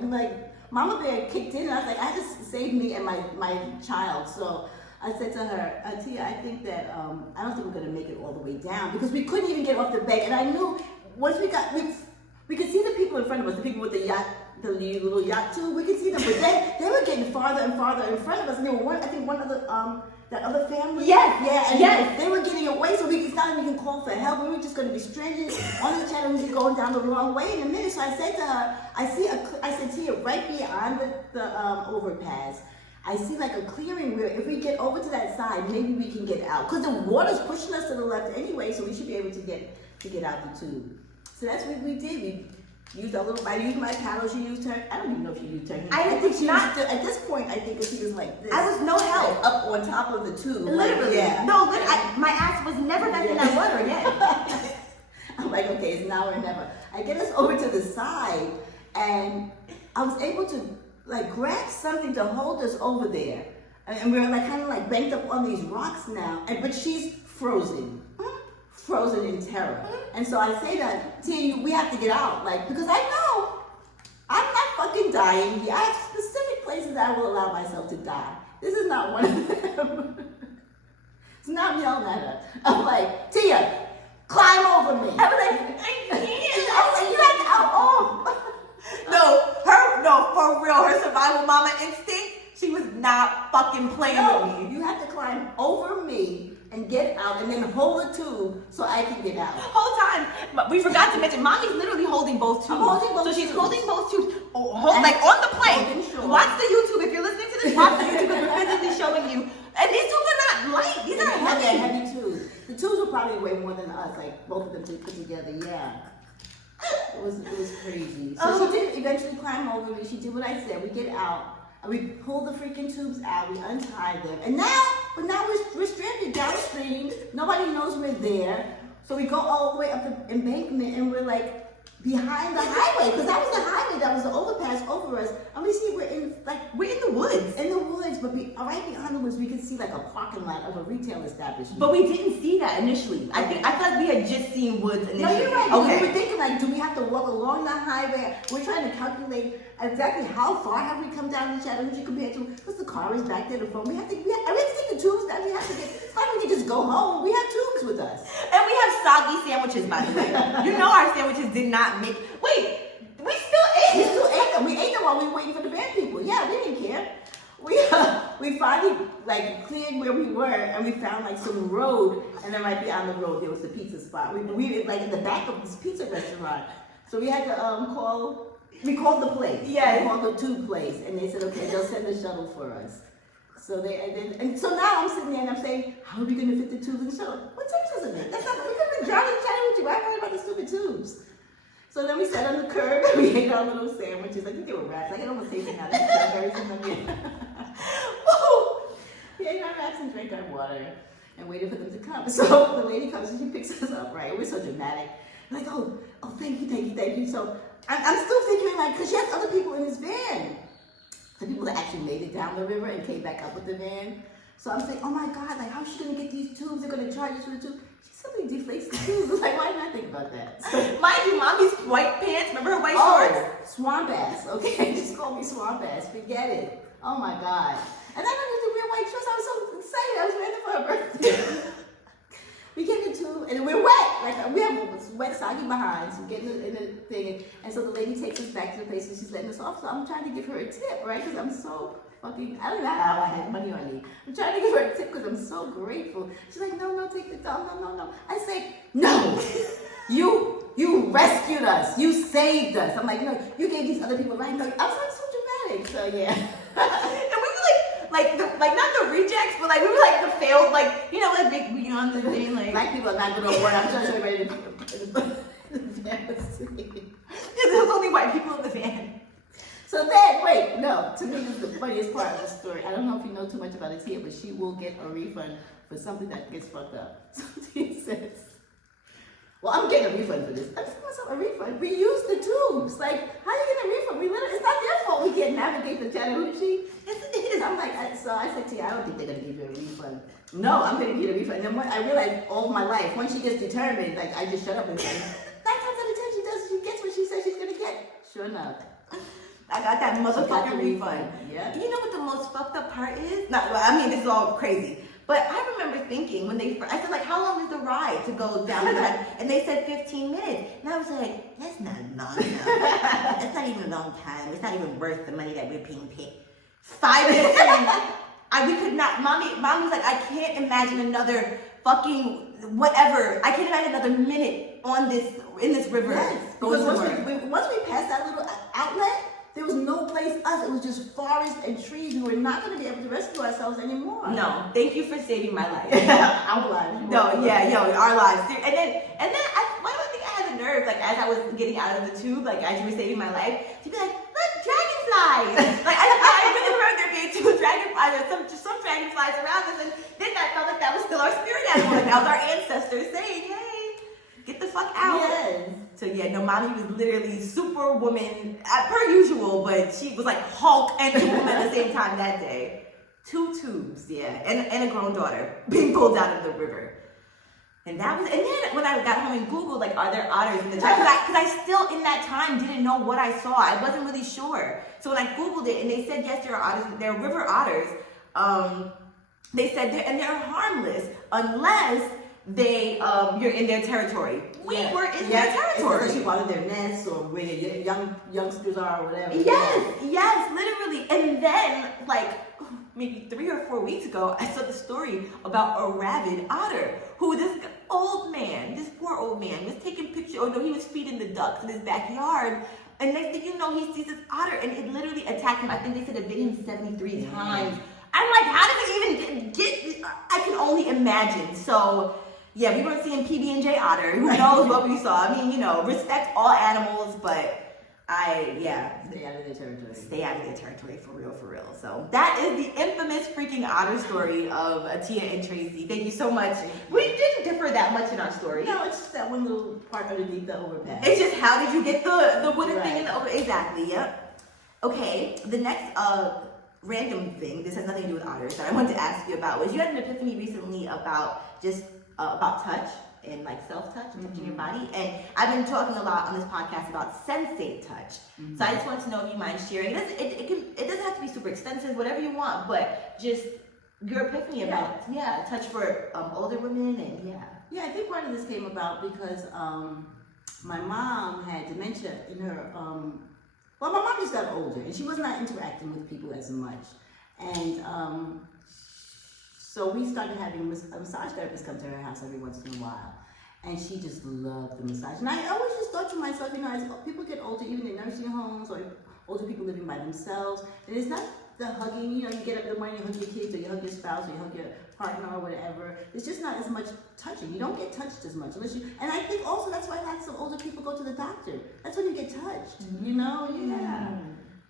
Mama Bear kicked in, and I was like, I just saved me and my child. So I said to her, Tia, I think that, I don't think we're gonna make it all the way down, because we couldn't even get off the bank. And I knew once we could see the people in front of us, the people with the yacht, the little yacht too, we could see them, but they were getting farther and farther in front of us. And there were one other, that other family. Yes. Yeah, and they were getting away, so it's not like we can call for help. We were just going to be stranded on the channel. We were going down the wrong way in a minute. So I said to her, I said, Tia, right beyond the overpass, I see like a clearing where if we get over to that side, maybe we can get out. Because the water's pushing us to the left anyway, so we should be able to get out the tube. So that's what we did. We used I used my paddle, she used her. I don't even know if she used her. I think she at this point, I think she was like this. I was no help. Like up on top of the tube. Literally. Yeah. No, my ass was never back in that water again. I'm like, okay, it's now or never. I get us over to the side, and I was able to like grab something to hold us over there. And we were like kind of like banked up on these rocks now, but she's frozen in terror. And so I say that, Tia, we have to get out, like, because I know I'm not fucking dying. I have specific places I will allow myself to die. This is not one of them. It's not yelling at her. I'm like, Tia, climb over me. I was like, I can't. I was like, you have to No, for real, her survival mama instinct, she was not fucking playing with me. You have to climb over me and get out, and then hold the tube so I can get out. Whole time, we forgot to mention, mommy's literally holding both tubes. I'm holding both so she's tubes. holding both tubes, like on the plane. Sure. Watch the YouTube. If you're listening to this, watch the YouTube. We're physically showing you. And these tubes are not light. These are heavy. Heavy tubes. The tubes were probably way more than us, like both of them put together. Yeah, it was crazy. So she did eventually climb over me. She did what I said. We get out. And we pull the freaking tubes out. We untie them, and now we're stranded downstream. Nobody knows we're there. So we go all the way up the embankment, and we're like behind the highway, because that was the highway, that was the overpass over us. And we see we're in the woods. In the woods, but right behind the woods, we could see like a parking lot of a retail establishment. But we didn't see that initially. I feel like we had just seen woods initially. No, you're right. Okay. We were thinking like, do we have to walk along the highway? We're trying to calculate exactly how far have we come down the Chattahoochee compared to, because the car is back there, the phone. We have to take the tubes back. We have to get, it's not like we can just go home. We have tubes with us. And we have soggy sandwiches, by the way. You know our sandwiches did not make, wait, we still ate them. We ate them while we were waiting for the van people. Yeah, we didn't care. We finally like cleared where we were, and we found like some road, and then right beyond the road there was the pizza spot. We were like in the back of this pizza restaurant, so we had to call. We called the place. Yeah. We called the tube place, and they said, okay, they'll send a shuttle for us. So so now I'm sitting there and I'm saying, how are we gonna fit the tubes in the shuttle? What difference does it make? That's not, we could have been driving the Chattahoochee. Why worry about the stupid tubes? So then we sat on the curb and we ate our little sandwiches. I think they were wraps. I can almost taste it now. There's cranberries in them. We ate our wraps and drank our water and waited for them to come. So the lady comes and she picks us up, right? We're so dramatic. Like, oh, thank you. So I'm still thinking, like, because she has other people in this van. The people that actually made it down the river and came back up with the van. So I'm saying, oh my God, like, how's she gonna get these tubes? They're gonna charge us for the tube. She simply deflates the tubes. I was like, why didn't I think about that? Mind you, Mommy's white pants, remember her white shorts? Swamp ass, okay? Just call me swamp ass, forget it. Oh my God. And I don't need to wear white shorts. I was so excited. I was ready for her birthday. We get in the tube, and we're wet. Like, we have wet, soggy behinds. We get in the thing, and so the lady takes us back to the place, and she's letting us off. So I'm trying to give her a tip, right? Because I'm so fucking, I don't know how I had money on me. I'm trying to give her a tip because I'm so grateful. She's like, no, take the doll, no. I say, no, you rescued us. You saved us. I'm like, no, you gave these other people, right? No, I was like so dramatic. So yeah. And we were like not the rejects, but like we were like the failed, like, you know, like big beyond the thing, like black people are not good on work. I'm trying to show you ready to there's only white people in the van. So then, wait, no, to me this is the funniest part of the story. I don't know if you know too much about it here, but she will get a refund for something that gets fucked up. So she says, well, I'm getting a refund for this. I'm telling myself a refund. We used the tubes. Like, how you get a refund? It's not their fault we can't navigate the Chattahoochee. It is. I'm like, so I said to you, I don't think they're gonna give you a refund. No, I'm gonna give you a refund. And then when I realized all my life, when she gets determined, like I just shut up and say, 9 times out of 10 she does, she gets what she says she's gonna get. Sure enough. I got that motherfucking refund. Yeah. You know what the most fucked up part is? This is all crazy. But I remember thinking when I said, like, how long is the ride to go down the track? And they said 15 minutes. And I was like, that's not long enough. That's not even a long time. It's not even worth the money that we're paying. 5 minutes. We could not. Mommy was like, I can't imagine another fucking whatever. I can't imagine another minute in this river. Yes. Going Because somewhere. once we passed that little outlet, there was no place us. It was just forest and trees. We were not going to be able to rescue ourselves anymore. No, thank you for saving my life. Our lives. No, yeah, our lives. And then why do I think I had the nerve, like as I was getting out of the tube, like as you were saving my life, to be like, look, dragonflies. Like I really heard there being 2 dragonflies or some dragonflies around us, and then I felt like that was still our spirit animal. Like that was our ancestors saying, hey, get the fuck out. Yes. So yeah, no, Mommy was literally superwoman per usual, but she was like Hulk and Superwoman at the same time that day. 2 tubes, yeah, and a grown daughter being pulled out of the river. And then when I got home and Googled, like, are there otters in the track? Because I still in that time didn't know what I saw. I wasn't really sure. So when I Googled it and they said, yes, there are otters, there are river otters. They said they're harmless unless you're in their territory. We were in their territory. Especially part of their nests or where the youngsters are or whatever. Yes, literally. And then, like, maybe 3 or 4 weeks ago, I saw the story about a rabid otter who this poor old man was taking pictures. Oh no, he was feeding the ducks in his backyard. And next thing you know, he sees this otter and it literally attacked him. I think they said it bit him 73 times. I'm like, how did it even get? I can only imagine. So yeah, we weren't seeing PB&J otter. Who knows what we saw? I mean, respect all animals, but stay out of their territory. Stay out of their territory, for real, for real. So that is the infamous freaking otter story of Tia and Tracy. Thank you so much. We didn't differ that much in our story. No, it's just that one little part underneath the overpass. It's just how did you get the wooden thing in the Right. over? Exactly. Yep. Okay. The next random thing. This has nothing to do with otters that I wanted to ask you about was you had an epiphany recently about just about touch. And like self-touch and touching your body. And I've been talking a lot on this podcast about sensate touch. So I just wanted to know if you mind sharing. It doesn't have to be super extensive, whatever you want, but just your epiphany about touch for older women and Yeah, I think part of this came about because my mom had dementia in her. Well, my mom just got older and she was not interacting with people as much, and so we started having a massage therapist come to her house every once in a while. And she just loved the massage. And I always just thought to myself, as people get older, even in nursing homes or older people living by themselves, and it's not the hugging, you get up in the morning, you hug your kids or you hug your spouse or you hug your partner or whatever. It's just not as much touching. You don't get touched as much unless you, and I think also that's why lots of older people go to the doctor. That's when you get touched,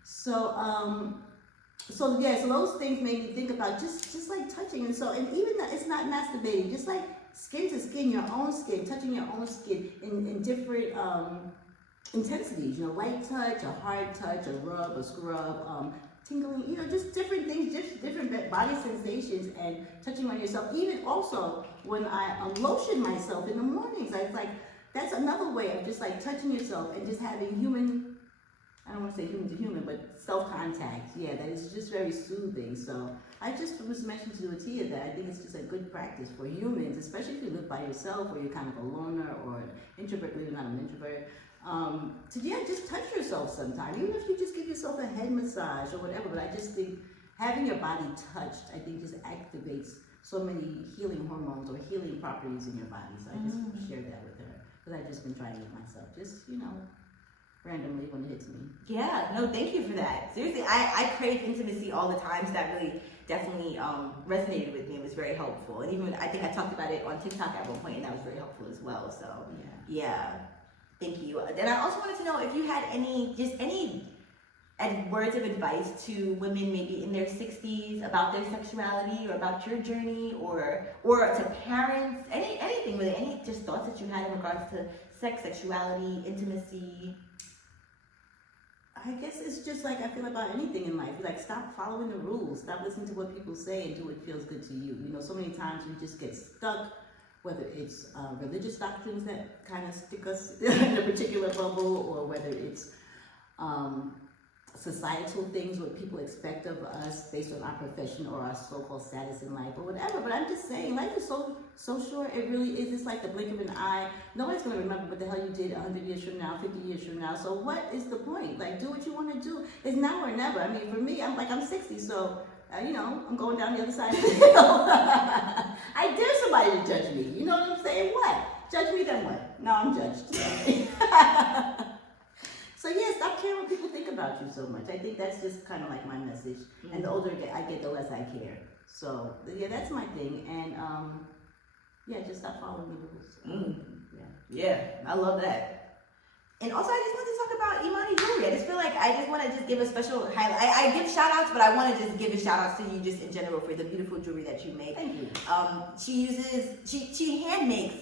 So those things made me think about just like touching, and even that it's not masturbating, just like skin to skin, your own skin, touching your own skin in different intensities, light touch, a hard touch, a rub, a scrub, tingling, just different things, just different body sensations, and touching on yourself. Even also when I lotion myself in the mornings, that's another way of just like touching yourself and just having human. I don't want to say human to human, but self-contact. Yeah, that is just very soothing. So I just was mentioning to Tia that I think it's just a good practice for humans, especially if you live by yourself or you're kind of a loner or an introvert, maybe not an introvert. To just touch yourself sometime, even if you just give yourself a head massage or whatever. But I just think having your body touched, I think just activates so many healing hormones or healing properties in your body. So I just shared that with her because I've just been trying it myself. Just, randomly when it hits me. Yeah, no, thank you for that. Seriously, I crave intimacy all the time, so that really definitely resonated with me. It was very helpful. And even I think I talked about it on TikTok at one point, and that was very helpful as well. So yeah. Thank you. And I also wanted to know if you had any words of advice to women maybe in their 60s about their sexuality or about your journey or to parents, anything really, any just thoughts that you had in regards to sex, sexuality, intimacy. I guess it's just like I feel about anything in life. Like, stop following the rules. Stop listening to what people say and do what feels good to you. So many times we just get stuck, whether it's religious doctrines that kind of stick us in a particular bubble, or whether it's societal things, what people expect of us based on our profession or our so-called status in life or whatever. But I'm just saying, life is so short. It really is. It's like the blink of an eye. Nobody's going to remember what the hell you did 100 years from now, 50 years from now. So what is the point? Like, do what you want to do. It's now or never. I mean, for me, I'm 60, so I'm going down the other side of the hill. I dare somebody to judge me. You know what I'm saying? What? Judge me, then what? Now I'm judged. So yeah, stop caring what people think about you so much. I think that's just kind of like my message. And the older I get, the less I care. So yeah, that's my thing. And just stop following the rules. Yeah, I love that. And also, I just want to talk about Imani jewelry. I just feel like I just want to give a special highlight. I give shout outs, but I want to just give a shout out to you just in general for the beautiful jewelry that you make. Thank you. She hand makes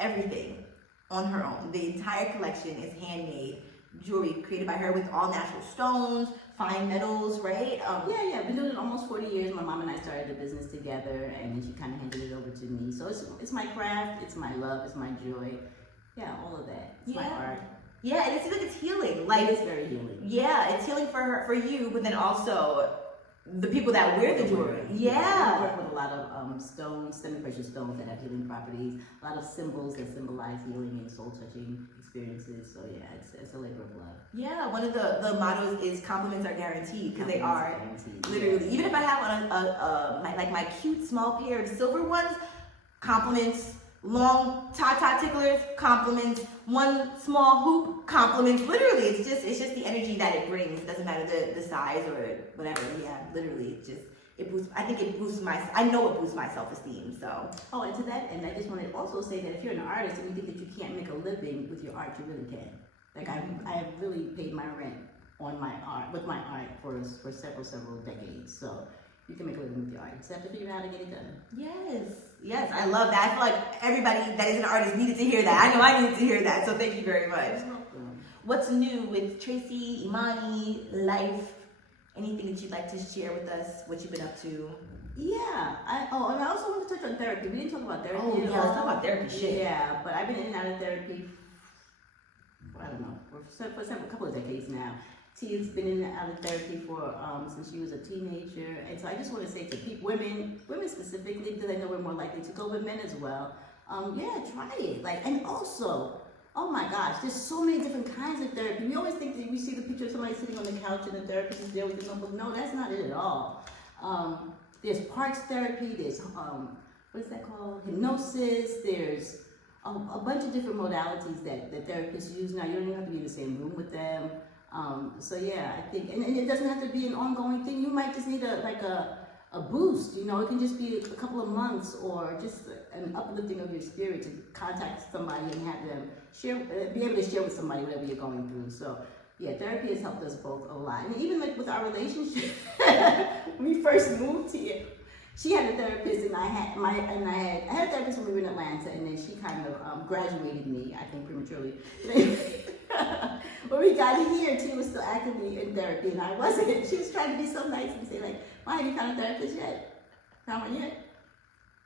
everything on her own. The entire collection is handmade jewelry created by her with all natural stones, fine metals, right? I've been doing it almost 40 years. My mom and I started the business together, and then she kind of handed it over to me. So it's my craft, it's my love, it's my joy. Yeah, all of that. It's my art. Yeah, and it seems like it's healing. Like, it's very healing. Yeah, it's healing for you, but then also the people that wear the jewelry. I work with a lot of stones, semi-precious stones that have healing properties, a lot of symbols that symbolize healing and soul-touching experiences. So yeah, it's a labor of love. Yeah, one of the mottos is compliments are guaranteed, because they are literally. Even if I have my cute small pair of silver ones, compliments. Long ta-ta ticklers, compliments. One small hoop, compliments. Literally, it's just the energy that it brings. It doesn't matter the size or whatever. Yeah, literally, I think it boosts I know it boosts my self-esteem. So. Oh, and to that end, I just want to also say that if you're an artist and you think that you can't make a living with your art, you really can. Like I have really paid my rent on my art, with my art for several decades. So you can make a living with your art. You just have to figure out how to get it done. Yes, I love that. I feel like everybody that is an artist needed to hear that. I know I needed to hear that, so thank you very much. You're welcome. What's new with Tracy, Imani, life? Anything that you'd like to share with us, what you've been up to? Yeah. And I also want to touch on therapy. We didn't talk about therapy at all. Let's talk about therapy shit. Yeah, but I've been in and out of therapy, I don't know, for a couple of decades now. Tia's been in and out of therapy for since she was a teenager, and so I just want to say to people, women specifically, because I know we're more likely to go with men as well. Yeah, try it. Like, and also, oh my gosh, there's so many different kinds of therapy. We always think that we see the picture of somebody sitting on the couch and the therapist is there with the notebook. No, that's not it at all. There's parts therapy. There's what is that called? Hypnosis. There's a bunch of different modalities that therapists use now. You don't even have to be in the same room with them. So yeah, I think, and it doesn't have to be an ongoing thing. You might just need a boost, you know. It can just be a couple of months or just an uplifting of your spirit to contact somebody and have them share, be able to share with somebody whatever you're going through. So yeah, therapy has helped us both a lot. And even like with our relationship, when we first moved here, she had a therapist and I had a therapist when we were in Atlanta, and then she kind of graduated me, I think prematurely. When we got here, Tia was still actively in therapy and I wasn't. She was trying to be so nice and say like, "Why have you found a therapist yet? Found one yet?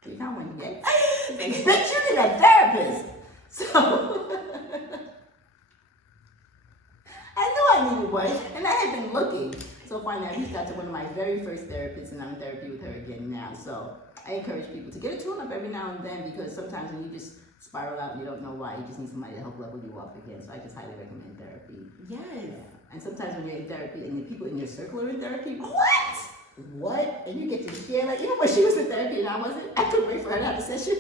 Have you found one yet?" Make sure you're that therapist. So I knew I needed one, and I had been looking. So finally, I reached out to one of my very first therapists, and I'm in therapy with her again now. So I encourage people to get a tune-up every now and then, because sometimes when you just spiral out and you don't know why, you just need somebody to help level you off again. So I just highly recommend therapy. Yes. And sometimes when you're in therapy and the people in your circle are in therapy, What? what? And you get to share, like, even when she was in therapy and I wasn't, I couldn't wait for her to have a session.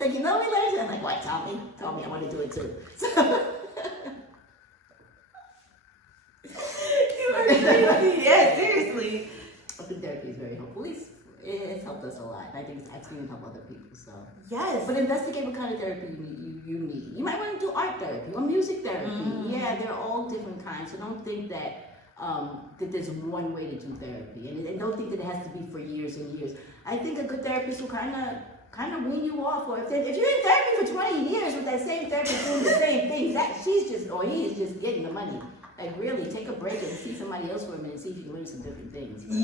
Like, you know me, Larry? I'm like, what, tell me, I want to do it too. So, Yeah, seriously. I think therapy is very helpful. At least it's helped us a lot. I think I've seen it help other people. So Yes. but investigate what kind of therapy you need. You might want to do art therapy or music therapy. Yeah, they're all different kinds. So don't think that that there's one way to do therapy, and don't think that it has to be for years and years. I think a good therapist will kind of wean you off. Or if you're in therapy for 20 years with that same therapist doing the same things, that he is just getting the money. Like, really, take a break and see somebody else for a minute and see if you can learn some different things. But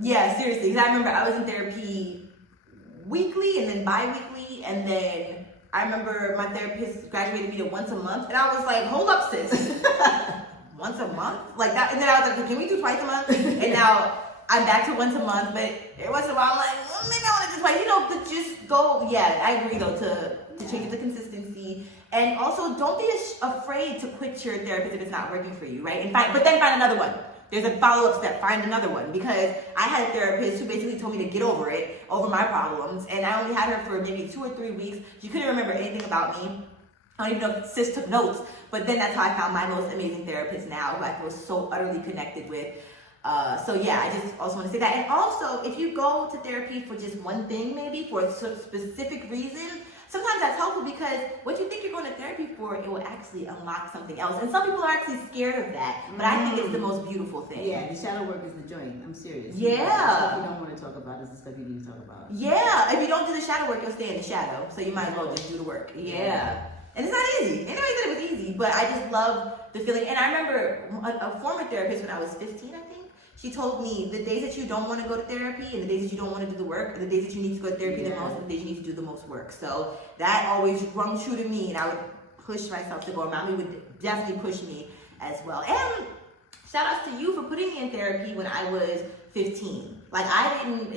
Yeah, seriously. Because I remember I was in therapy weekly and then bi-weekly, and then I remember my therapist graduated me to once a month, and I was like, hold up, sis. Once a month? Like that, and then I was like, can we do twice a month? And now I'm back to once a month, but every once in a while I'm like, well, maybe I want to do twice. You know, to just go, yeah, I agree though, to change the consistency. And also, don't be afraid to quit your therapist if it's not working for you, right? But then find another one. There's a follow-up step, find another one. Because I had a therapist who basically told me to get over my problems. And I only had her for maybe 2 or 3 weeks. She couldn't remember anything about me. I don't even know if sis took notes. But then that's how I found my most amazing therapist now, who I feel so utterly connected with. So yeah, I just also want to say that. And also, if you go to therapy for just one thing, maybe for a specific reason, sometimes that's helpful, because what you think you're going to therapy for, it will actually unlock something else. And some people are actually scared of that, but I think it's the most beautiful thing. Yeah, the shadow work is the joint. I'm serious. Yeah. The stuff you don't want to talk about is the stuff you need to talk about. Yeah, if you don't do the shadow work, you'll stay in the shadow. So you might as well just do the work. Yeah. And it's not easy. Anybody said it was easy, but I just love the feeling. And I remember a former therapist when I was 15, I think. She told me the days that you don't want to go to therapy and the days that you don't want to do the work are the days that you need to go to therapy the most, and the days you need to do the most work. So that always rung true to me, and I would push myself to go. Mommy would definitely push me as well. And shout outs to you for putting me in therapy when I was 15. Like,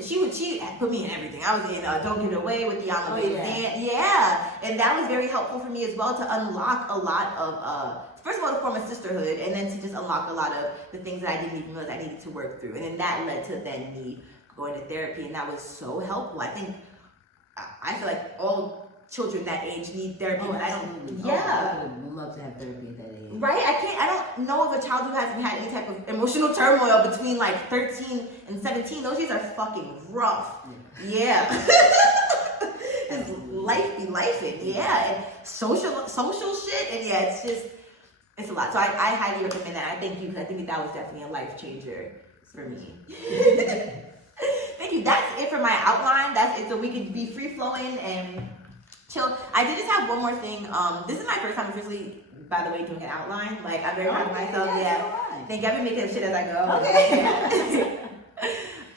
she put me in everything. I was in Don't Give It Away with the Yeah. And that was very helpful for me as well, to unlock a lot of, first of all, to form a sisterhood, and then to just unlock a lot of the things that I didn't even realize I needed to work through. And then that led to then me going to therapy, and that was so helpful. I think, I feel like children that age need therapy, Oh, but I don't. absolutely. Yeah. I would love to have therapy at that age. Right? I don't know of a child who hasn't had any type of emotional turmoil between like 13 and 17. Those years are fucking rough. Yeah. Life be lifing. Yeah. And social shit. And yeah, it's a lot. So I highly recommend that. I thank you because I think that was definitely a life changer for me. Thank you. That's it for my outline. That's it. So we can be free flowing and chill. I did just have one more thing. This is my first time officially, by the way, doing an outline. Like, I'm very proud of myself. Yeah. Thank you. I've been making up shit as I go. Okay.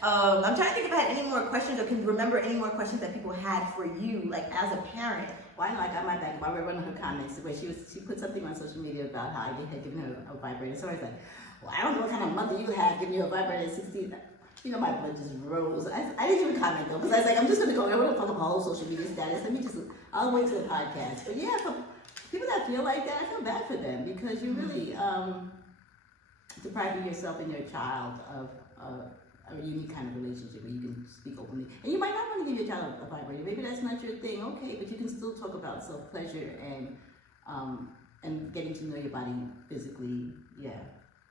I'm trying to think if I had any more questions or can remember any more questions that people had for you, like as a parent. Well, I know I got my back. I read one of her comments where she put something on social media about how I had given her a vibrator. So I was like, well, I don't know what kind of mother you have giving you a vibrator at 16. You know, my blood just rose. I didn't even comment though, because I was like, I'm just going to go, I'm going to fuck up my whole social media status. I'll wait till the podcast. But yeah, for people that feel like that, I feel bad for them because you really depriving yourself and your child of a unique kind of relationship where you can speak openly. And you might not want to give your child a vibrator. Maybe that's not your thing. Okay, but you can still talk about self-pleasure and getting to know your body physically. Yeah.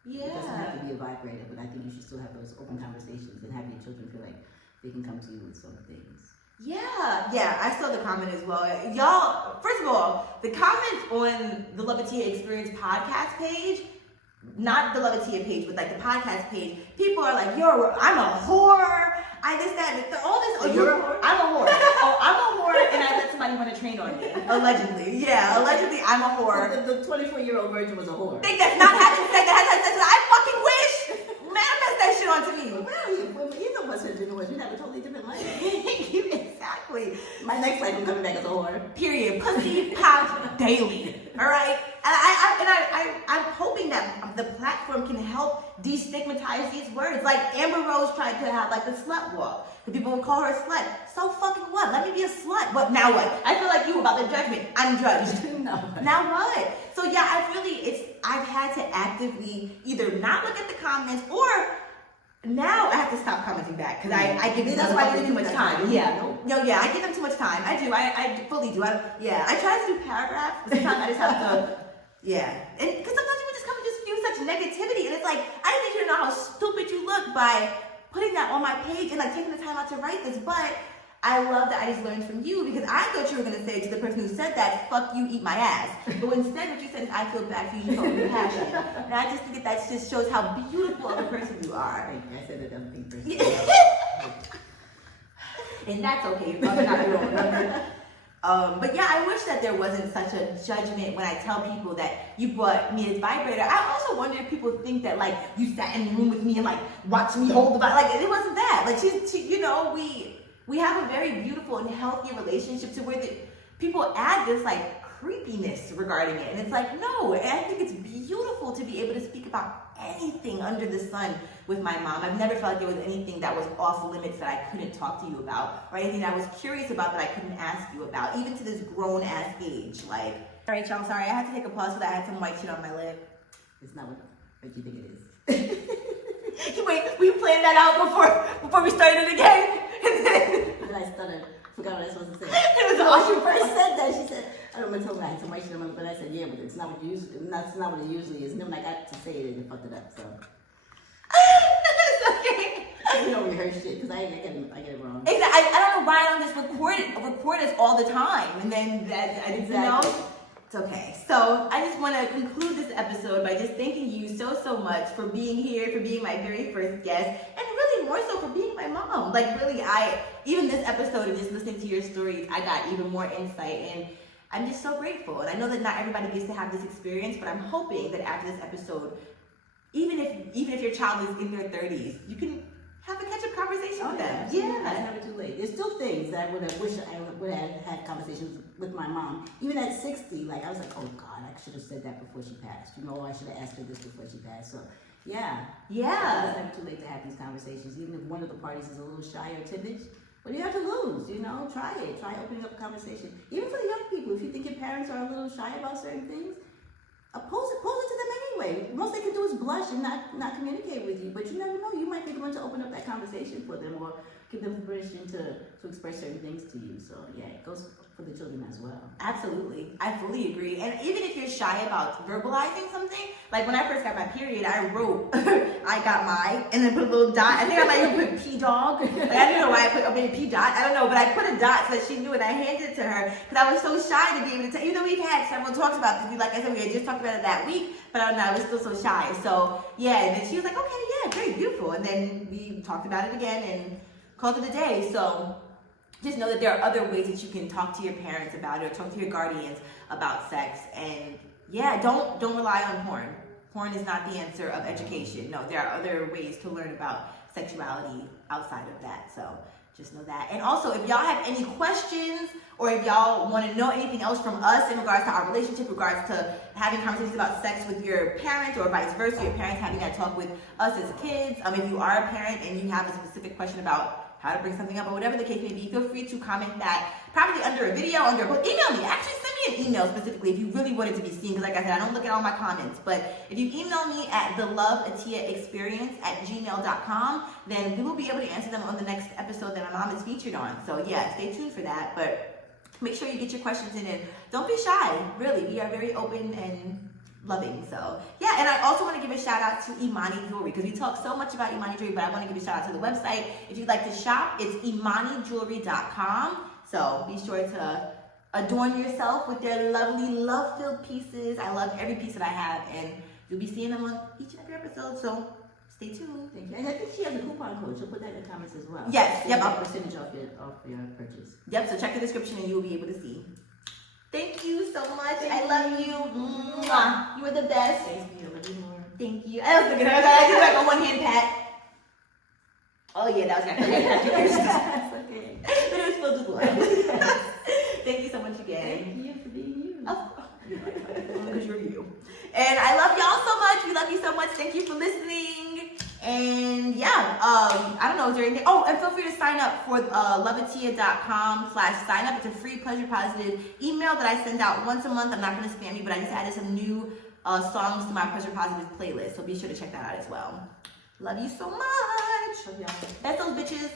Yeah. It doesn't have to be a vibrator, but I think you should still have those open conversations and have your children feel like they can come to you with some things. Yeah, I saw the comment as well. Y'all, first of all, the comments on the Love It Tia Experience podcast page, not the Love It Tia page, but like the podcast page, people are like, yo, I'm a whore, I this, that, all this. Oh, you're a whore? I'm a whore. Oh, I'm a whore, and I let somebody run a train on me. Allegedly. Yeah, allegedly I'm a whore. The 24-year-old virgin was a whore. Think that's not having sex that has sex. I fucking wish. Manifest that shit onto me. Well, either of us are doing it. We'd have a totally different life. Exactly. My next life, I'm coming back as a whore. Period. Pussy pop daily. All right. And I'm hoping that the platform can help destigmatize these words. Like Amber Rose tried to have like a slut walk. The people would call her a slut. So fucking what? Let me be a slut. But now what? I feel like you about the judgment. I'm judged. No. Now what? So yeah, I've had to actively either not look at the comments or now I have to stop commenting back because I give them That's why you too much time. Yeah. Nope. No, yeah, I give them too much time. I do. I fully do. I try to do paragraphs, but sometimes I just have to. Yeah, and because sometimes people just come and just spew such negativity, and it's like I didn't need you to know how stupid you look by putting that on my page and like taking the time out to write this. But I love that I just learned from you because I thought you were gonna say to the person who said that, "Fuck you, eat my ass." But instead, what you said is, "I feel bad for you. You told me passion," and I just think that just shows how beautiful of a person you are. Thank you. I said that dumb thing first. And that's okay. You're probably not your own. But yeah, I wish that there wasn't such a judgment when I tell people that you bought me this vibrator. I also wonder if people think that like you sat in the room with me and like watched me hold the vibrator. Like it wasn't that. Like she you know, we have a very beautiful and healthy relationship to where people add this like creepiness regarding it, and it's like no. And I think it's beautiful to be able to speak about anything under the sun with my mom. I've never felt like there was anything that was off limits that I couldn't talk to you about, or anything that I was curious about that I couldn't ask you about, even to this grown ass age. Like, all right, y'all, I'm sorry, I had to take a pause because I had some white shit on my lip. It's not what you think it is. Wait, we planned that out before we started it again. Then I stuttered. Forgot what I was supposed to say. It was When she first said that, she said, I don't know, told me I had some white shit on my lip, but I said, yeah, but it's not what that's not what it usually is. And then when I got to say it, it fucked it up, so. It's okay. We don't rehearse shit, because I get it wrong. Exactly. I don't know why I don't just record us all the time, and then you know. It's okay. So I just want to conclude this episode by just thanking you so much for being here, for being my very first guest, and really more so for being my mom. Like really, even this episode of just listening to your stories, I got even more insight, and I'm just so grateful. And I know that not everybody gets to have this experience, but I'm hoping that after this episode, even if your child is in their 30s, you can have a catch-up conversation with them. Yeah, it's never too late. There's still things that I would have wished I would have had conversations with my mom. Even at 60, like I was like, oh God, I should have said that before she passed. You know, I should have asked her this before she passed. So yeah. It's never too late to have these conversations. Even if one of the parties is a little shy or timid, what do you have to lose? You know, try it. Try opening up a conversation. Even for the young people, if you think your parents are a little shy about certain things, pose it to them anyway. Most they can do is blush and not communicate with you. But you never know. You might be the one to open up that conversation for them, or give them permission to express certain things to you. So yeah, it goes for the children as well. Absolutely. I fully agree. And even if you're shy about verbalizing something, like when I first got my period, I wrote, I got my, and then put a little dot. I think I might even put P-dog. Like, I don't know why I put maybe P-dot. I don't know, but I put a dot so that she knew, and I handed it to her because I was so shy to be able to tell. Even though we've had several talks about this, like I said, we had just talked about it that week, but I don't know, I was still so shy. So yeah, and then she was like, okay, yeah, great, beautiful. And then we talked about it again and called it a day. So just know that there are other ways that you can talk to your parents about it or talk to your guardians about sex. And yeah, don't rely on porn. Porn is not the answer of education. No, there are other ways to learn about sexuality outside of that. So just know that. And also, if y'all have any questions or if y'all want to know anything else from us in regards to our relationship, regards to having conversations about sex with your parents or vice versa, your parents having that talk with us as kids. If you are a parent and you have a specific question about how to bring something up or whatever the case may be, feel free to comment that probably under a video, under a post. Email me. Actually, send me an email specifically if you really want it to be seen, because like I said, I don't look at all my comments. But if you email me at theloveatiaexperience@gmail.com, then we will be able to answer them on the next episode that my mom is featured on. So yeah, stay tuned for that. But make sure you get your questions in and don't be shy. Really, we are very open and loving. So yeah, and I also want to give a shout out to Imani Jewelry, because we talk so much about Imani Jewelry, but I want to give a shout out to the website. If you'd like to shop, it's imanijewelry.com. So be sure to adorn yourself with their lovely love-filled pieces. I love every piece that I have, and you'll be seeing them on each and every episode. So stay tuned. Thank you. And I think she has a coupon code. She'll put that in the comments as well. Yes. So Yep. you get a percentage off your purchase. Yep. So check the description and you will be able to see. Thank you so much. I love you. Mwah. You are the best. Thank you. I love you more. Thank you. I was thinking about that. I do like a one-hand pat. Oh yeah, that was good. That's okay. But it was filled with love. Thank you so much again. Thank you for being you. Because you're you. And I love y'all so much. We love you so much. Thank you for listening. And yeah, I don't know, is there anything? Oh, and feel free to sign up for loveatia.com/sign up. It's a free pleasure positive email that I send out once a month. I'm not going to spam you, but I just added some new songs to my pleasure positive playlist. So be sure to check that out as well. Love you so much. Love y'all. That's those bitches.